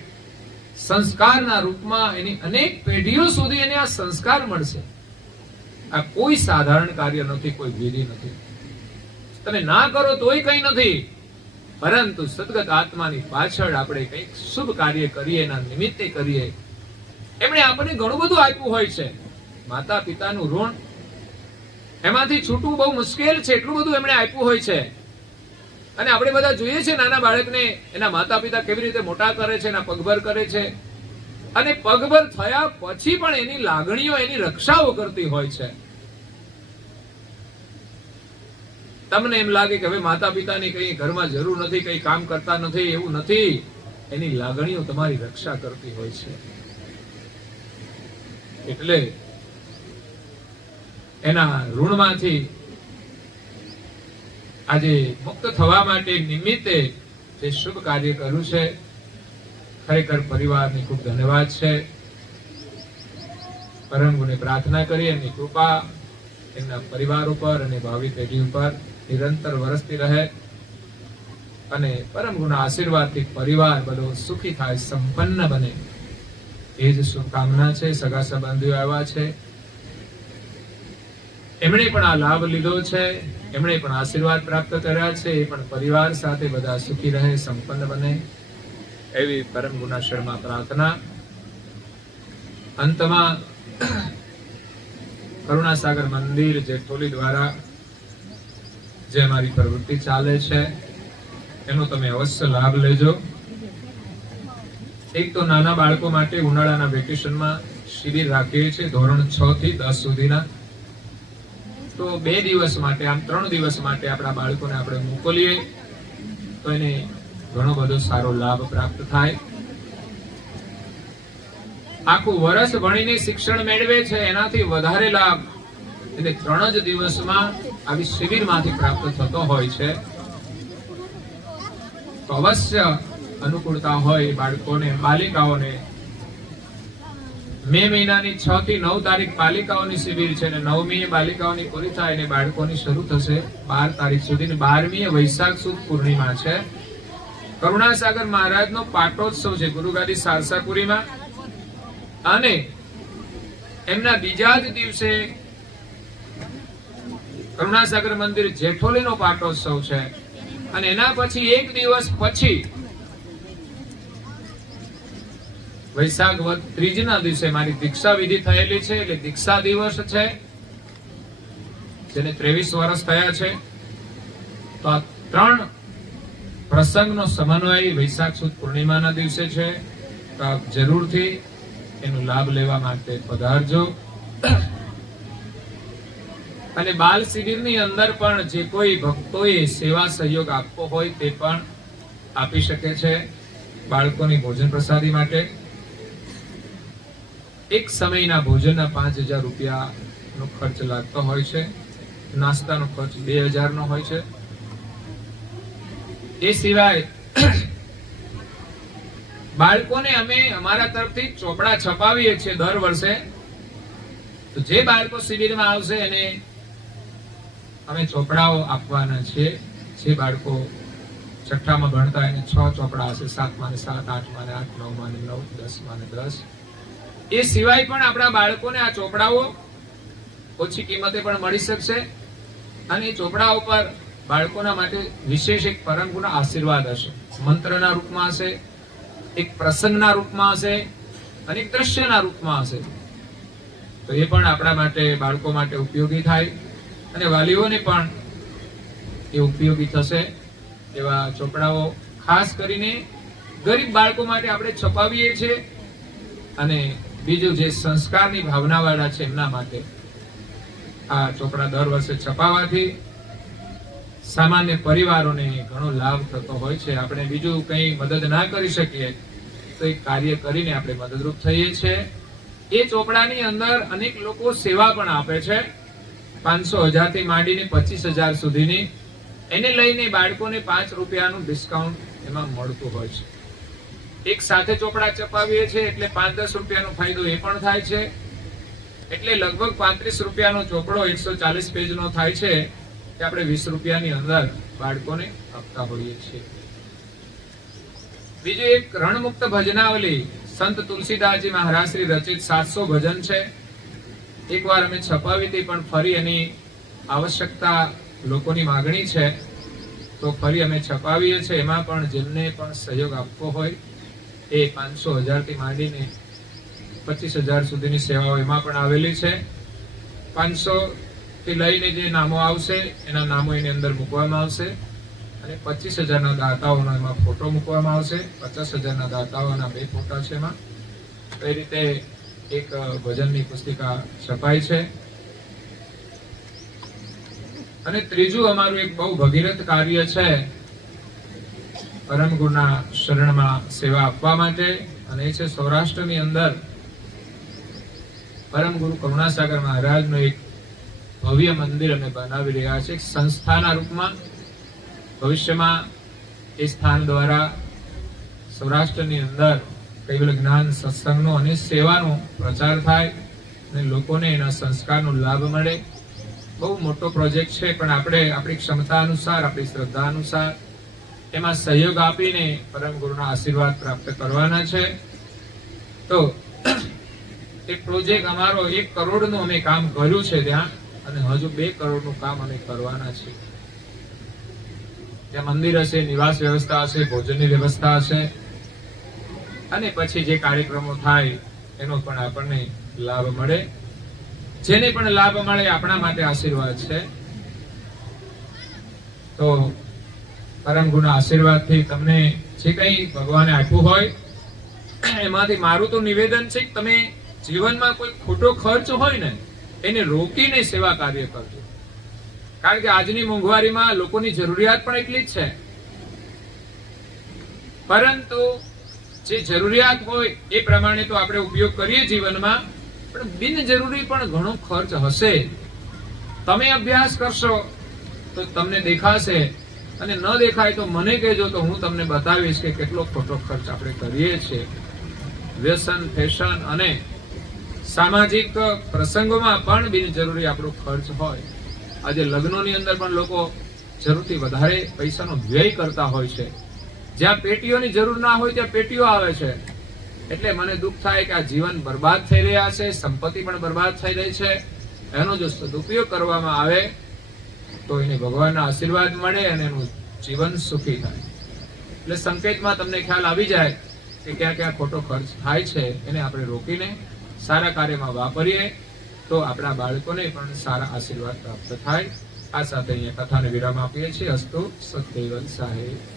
સંસ્કારના રૂપમાં એની અનેક પેઢીઓ સુધી એને આ સંસ્કાર મળશે. આ કોઈ સાધારણ કાર્ય નથી, કોઈ વિધિ નથી. તમે ના કરો તોય કઈ નથી, પરંતુ સદગત આત્માની પાછળ આપણે કંઈક શુભ કાર્ય કરીએ, એના નિમિત્તે કરીએ. એમણે આપણને ઘણું બધું આપ્યું હોય છે. માતા પિતાનું ઋણ એમાંથી છૂટવું બહુ મુશ્કેલ છે, એટલું બધું એમણે આપ્યું હોય છે. અને આપણે બધા જોઈએ છે નાના બાળકને એના માતા પિતા કેવી રીતે મોટા કરે છે, એના પગભર કરે છે, અને પગભર થયા પછી પણ એની લાગણીઓ, એની રક્ષાઓ કરતી હોય છે. તમને એમ લાગે કે હવે માતા પિતાની કઈ ઘરમાં જરૂર નથી, કઈ કામ કરતા નથી, એવું નથી. એની લાગણીઓ તમારી રક્ષા કરતી હોય છે. એટલે એના ઋણમાંથી આજે મુક્ત થવા માટે નિમિત્તે જે શુભ કાર્ય કર્યું છે, ખરેખર પરિવારની ખૂબ ધન્યવાદ છે. પરમ ગુરુને પ્રાર્થના કરી એમની કૃપા એમના પરિવાર ઉપર અને ભાવિ પેઢી ઉપર નિરંતર વરસતી રહે અને પરમ ગુરુના આશીર્વાદથી પરિવાર બધો સુખી થાય, સંપન્ન બને, એ જ શુભકામના છે. સગા સંબંધીઓ આવ્યા છે, એમણે પણ આ લાભ લીધો છે, એમણે પણ આશીર્વાદ પ્રાપ્ત કર્યા છે. એ પણ પરિવાર સાથે બધા સુખી રહે, સંપન્ન બને, એવી પરમ ગુરુના શરણમાં પ્રાર્થના. અંતમાં કરુણાસાગર મંદિર જેઠોલી દ્વારા જે અમારી પ્રવૃત્તિ ચાલે છે એનો તમે અવશ્ય લાભ લેજો. એક તો નાના બાળકો માટે ઉનાળાના વેકેશનમાં શિબિર રાખીએ છીએ ધોરણ 6 થી 10 સુધીના. તો 2 દિવસ માટે, આમ 3 દિવસ માટે આપણા બાળકોને આપણે મોકલીએ તો એને ઘણો બધો સારો લાભ પ્રાપ્ત થાય. આખું વર્ષ ભણીને શિક્ષણ મેળવે છે એનાથી વધારે લાભ એને 3 જ દિવસમાં આવી શિબિરમાંથી પ્રાપ્ત થતો હોય છે. તો અવશ્ય અનુકૂળતા હોય બાળકોને, બાલિકાઓને મે મહિનાની 6 થી 9 તારીખ બાલિકાઓની શિબિર છે અને 9મીએ બાલિકાઓની પૂરી થાય અને બાળકોની શરૂ થશે 12 તારીખ સુધી. 12મીએ વૈશાખ સુદ પૂર્ણિમા છે. કરુણાસાગર મહારાજનો પાટોત્સવ છે ગુરુગાદી સારસાપુરીમાં અને એમના બીજા જ દિવસે કરુણાસાગર મંદિર જેઠોલીનો પાટોત્સવ છે અને એના પછી 1 દિવસ પછી વૈશાખ વદ 3 દિવસે મારી દીક્ષા વિધિ થયેલી છે એટલે દીક્ષા દિવસ છે, જેને 23 વર્ષ થયા છે. તો આ 3 પ્રસંગનો સમન્વય વૈશાખ સુદ પૂર્ણિમાના દિવસે છે. તો આપ જરૂરથી એનો લાભ લેવા માટે પધારજો. અને બાલ શિબિરની અંદર પણ જે કોઈ ભક્તોએ સેવા સહયોગ આપવો હોય તે પણ આપી શકે છે બાળકોની ભોજન પ્રસાદી માટે. એક સમયના ભોજનના 5000 રૂપિયાનો ખર્ચ લાગતો હોય છે. નાસ્તાનો ખર્ચ 2000 નો હોય છે. એ સિવાય બાળકોને અમે અમારા તરફથી ચોપડા છપાવીએ છીએ દર વર્ષે. તો જે બાળકો શિબિરમાં આવશે એને અમે ચોપડાઓ આપવાના છીએ. જે બાળકો 6ઠ્ઠામાં ભણતા એને 6 ચોપડા હશે, 7માં 7, 8માં 8, 9માં 9, 10માં 10. એ સિવાય પણ આપણા બાળકોને આ ચોપડાઓ ઓછી કિંમતે પણ મળી શકશે અને એ ચોપડા ઉપર બાળકોના માટે વિશેષ એક પરમ ગુરુના આશીર્વાદ હશે. મંત્રના રૂપમાં હશે, એક પ્રસંગના રૂપમાં હશે અને એક દ્રશ્યના રૂપમાં હશે. તો એ પણ આપણા માટે, બાળકો માટે ઉપયોગી થાય અને વાલીઓને પણ એ ઉપયોગી થશે. એવા ચોપડાઓ ખાસ કરીને ગરીબ બાળકો માટે આપણે છપાવીએ છીએ અને બીજું જે સંસ્કારની ભાવનાવાળા છે એમના માટે આ ચોપડા દર વર્ષે છપાવવાથી સામાન્ય પરિવારોને ઘણો લાભ થતો હોય છે. આપણે બીજું કંઈ મદદ ના કરી શકીએ તો એક કાર્ય કરીને આપણે મદદરૂપ થઈએ છીએ. એ ચોપડાની અંદર અનેક લોકો સેવા પણ આપે છે, 500,000 થી માંડીને 25,000 સુધીની. એને લઈને બાળકોને 5 રૂપિયાનું ડિસ્કાઉન્ટ એમાં મળતું હોય છે. એક સાથે ચોપડા છપાવીએ છીએ એટલે 5-10 રૂપિયાનો ફાયદો એ પણ થાય છે. એટલે લગભગ 35 રૂપિયાનો ચોપડો 140 પેજનો થાય છે કે આપણે 20 રૂપિયાની અંદર બાળકોને આપતા હોઈએ છીએ. બીજું એક રણમુક્ત ભજનાવલી સંત તુલસીદાસજી મહારાજ શ્રી રચિત 700 ભજન છે. એકવાર અમે છપાવી હતી પણ ફરી એની આવશ્યકતા લોકોની માંગણી છે તો ફરી અમે છપાવીએ છીએ. એમાં પણ જેમને પણ સહયોગ આપવો હોય એ 500,000 થી માંડીને 25,000 સુધીની સેવાઓ એમાં પણ આવેલી છે. 500 થી લઈને જે નામો આવશે એના નામો એની અંદર મૂકવામાં આવશે અને 25,000 ના દાતાઓનો એમાં ફોટો મૂકવામાં આવશે. 50,000 ના દાતાઓના 2 ફોટા છે એમાં. તો એ રીતે એક ભજનની પુસ્તિકા છપાઈ છે. અને ત્રીજું અમારું એક બહુ ભગીરથ કાર્ય છે પરમ ગુરુના શરણમાં સેવા આપવા માટે, અને એ છે સૌરાષ્ટ્રની અંદર પરમ ગુરુ કરુણાસાગર મહારાજનું એક ભવ્ય મંદિર અમે બનાવી રહ્યા છે સંસ્થાના રૂપમાં. ભવિષ્યમાં એ સ્થાન દ્વારા સૌરાષ્ટ્રની અંદર કેવલ જ્ઞાન, સત્સંગનો અને સેવાનો પ્રચાર થાય અને લોકોને એના સંસ્કારનો લાભ મળે બહુ મોટો પ્રોજેક્ટ છે, પણ આપણે આપણી ક્ષમતા અનુસાર, આપણી શ્રદ્ધા અનુસાર એમાં સહયોગ આપીને પરમ ગુરુના આશીર્વાદ પ્રાપ્ત કરવાના છે. તો એ પ્રોજેક્ટ અમારો 1 કરોડનું અમે કામ કર્યું છે ત્યાં, અને હજુ 2 કરોડનું કામ અમે કરવાના છીએ. ત્યાં મંદિર હશે, નિવાસ વ્યવસ્થા હશે, ભોજનની વ્યવસ્થા હશે, અને પછી જે કાર્યક્રમો થાય એનો પણ આપણને લાભ મળે. જેને પણ લાભ મળે આપણા માટે આશીર્વાદ છે. તો પરમ ગુરુના આશીર્વાદથી તમને જે કંઈ ભગવાને આપ્યું હોય એમાંથી મારું તો નિવેદન છે કે તમે જીવનમાં કોઈ ખોટો ખર્ચ હોય ને એને રોકીને સેવા કાર્ય કરજો. કારણ કે આજની મોંઘવારીમાં લોકોની જરૂરિયાત પણ એટલી જ છે, પરંતુ જે જરૂરિયાત હોય એ પ્રમાણે તો આપણે ઉપયોગ કરીએ જીવનમાં, પણ બિનજરૂરી પણ ઘણો ખર્ચ હશે. તમે અભ્યાસ કરશો તો તમને દેખાશે, અને ન દેખાય તો મને કહેજો, તો હું તમને બતાવીશ કે કેટલો ખોટો ખર્ચ આપણે કરીએ છીએ. વ્યસન, ફેશન અને સામાજિક પ્રસંગોમાં પણ બિનજરૂરી આપણો ખર્ચ હોય. આજે લગ્નોની અંદર પણ લોકો જરૂરથી વધારે પૈસાનો વ્યય કરતા હોય છે. જ્યાં પેટીઓની જરૂર ના હોય ત્યાં પેટીઓ આવે છે. એટલે મને દુઃખ થાય કે આ જીવન બરબાદ થઈ રહ્યા છે, સંપત્તિ પણ બરબાદ થઈ રહી છે. એનો જો સદુપયોગ કરવામાં આવે તો એને ભગવાનના આશીર્વાદ મળે અને એનું જીવન સુખી થાય. એટલે સંકેતમાં તમને ખ્યાલ આવી જાય કે ક્યાં ક્યાં ખોટો ખર્ચ થાય છે. એને આપણે રોકીને સારા કાર્યમાં વાપરીએ તો આપણા બાળકોને પણ સારા આશીર્વાદ પ્રાપ્ત થાય. આ સાથે અહીંયા કથાને વિરામ આપીએ છીએ. અસ્તુ સદૈવ સાહેબ.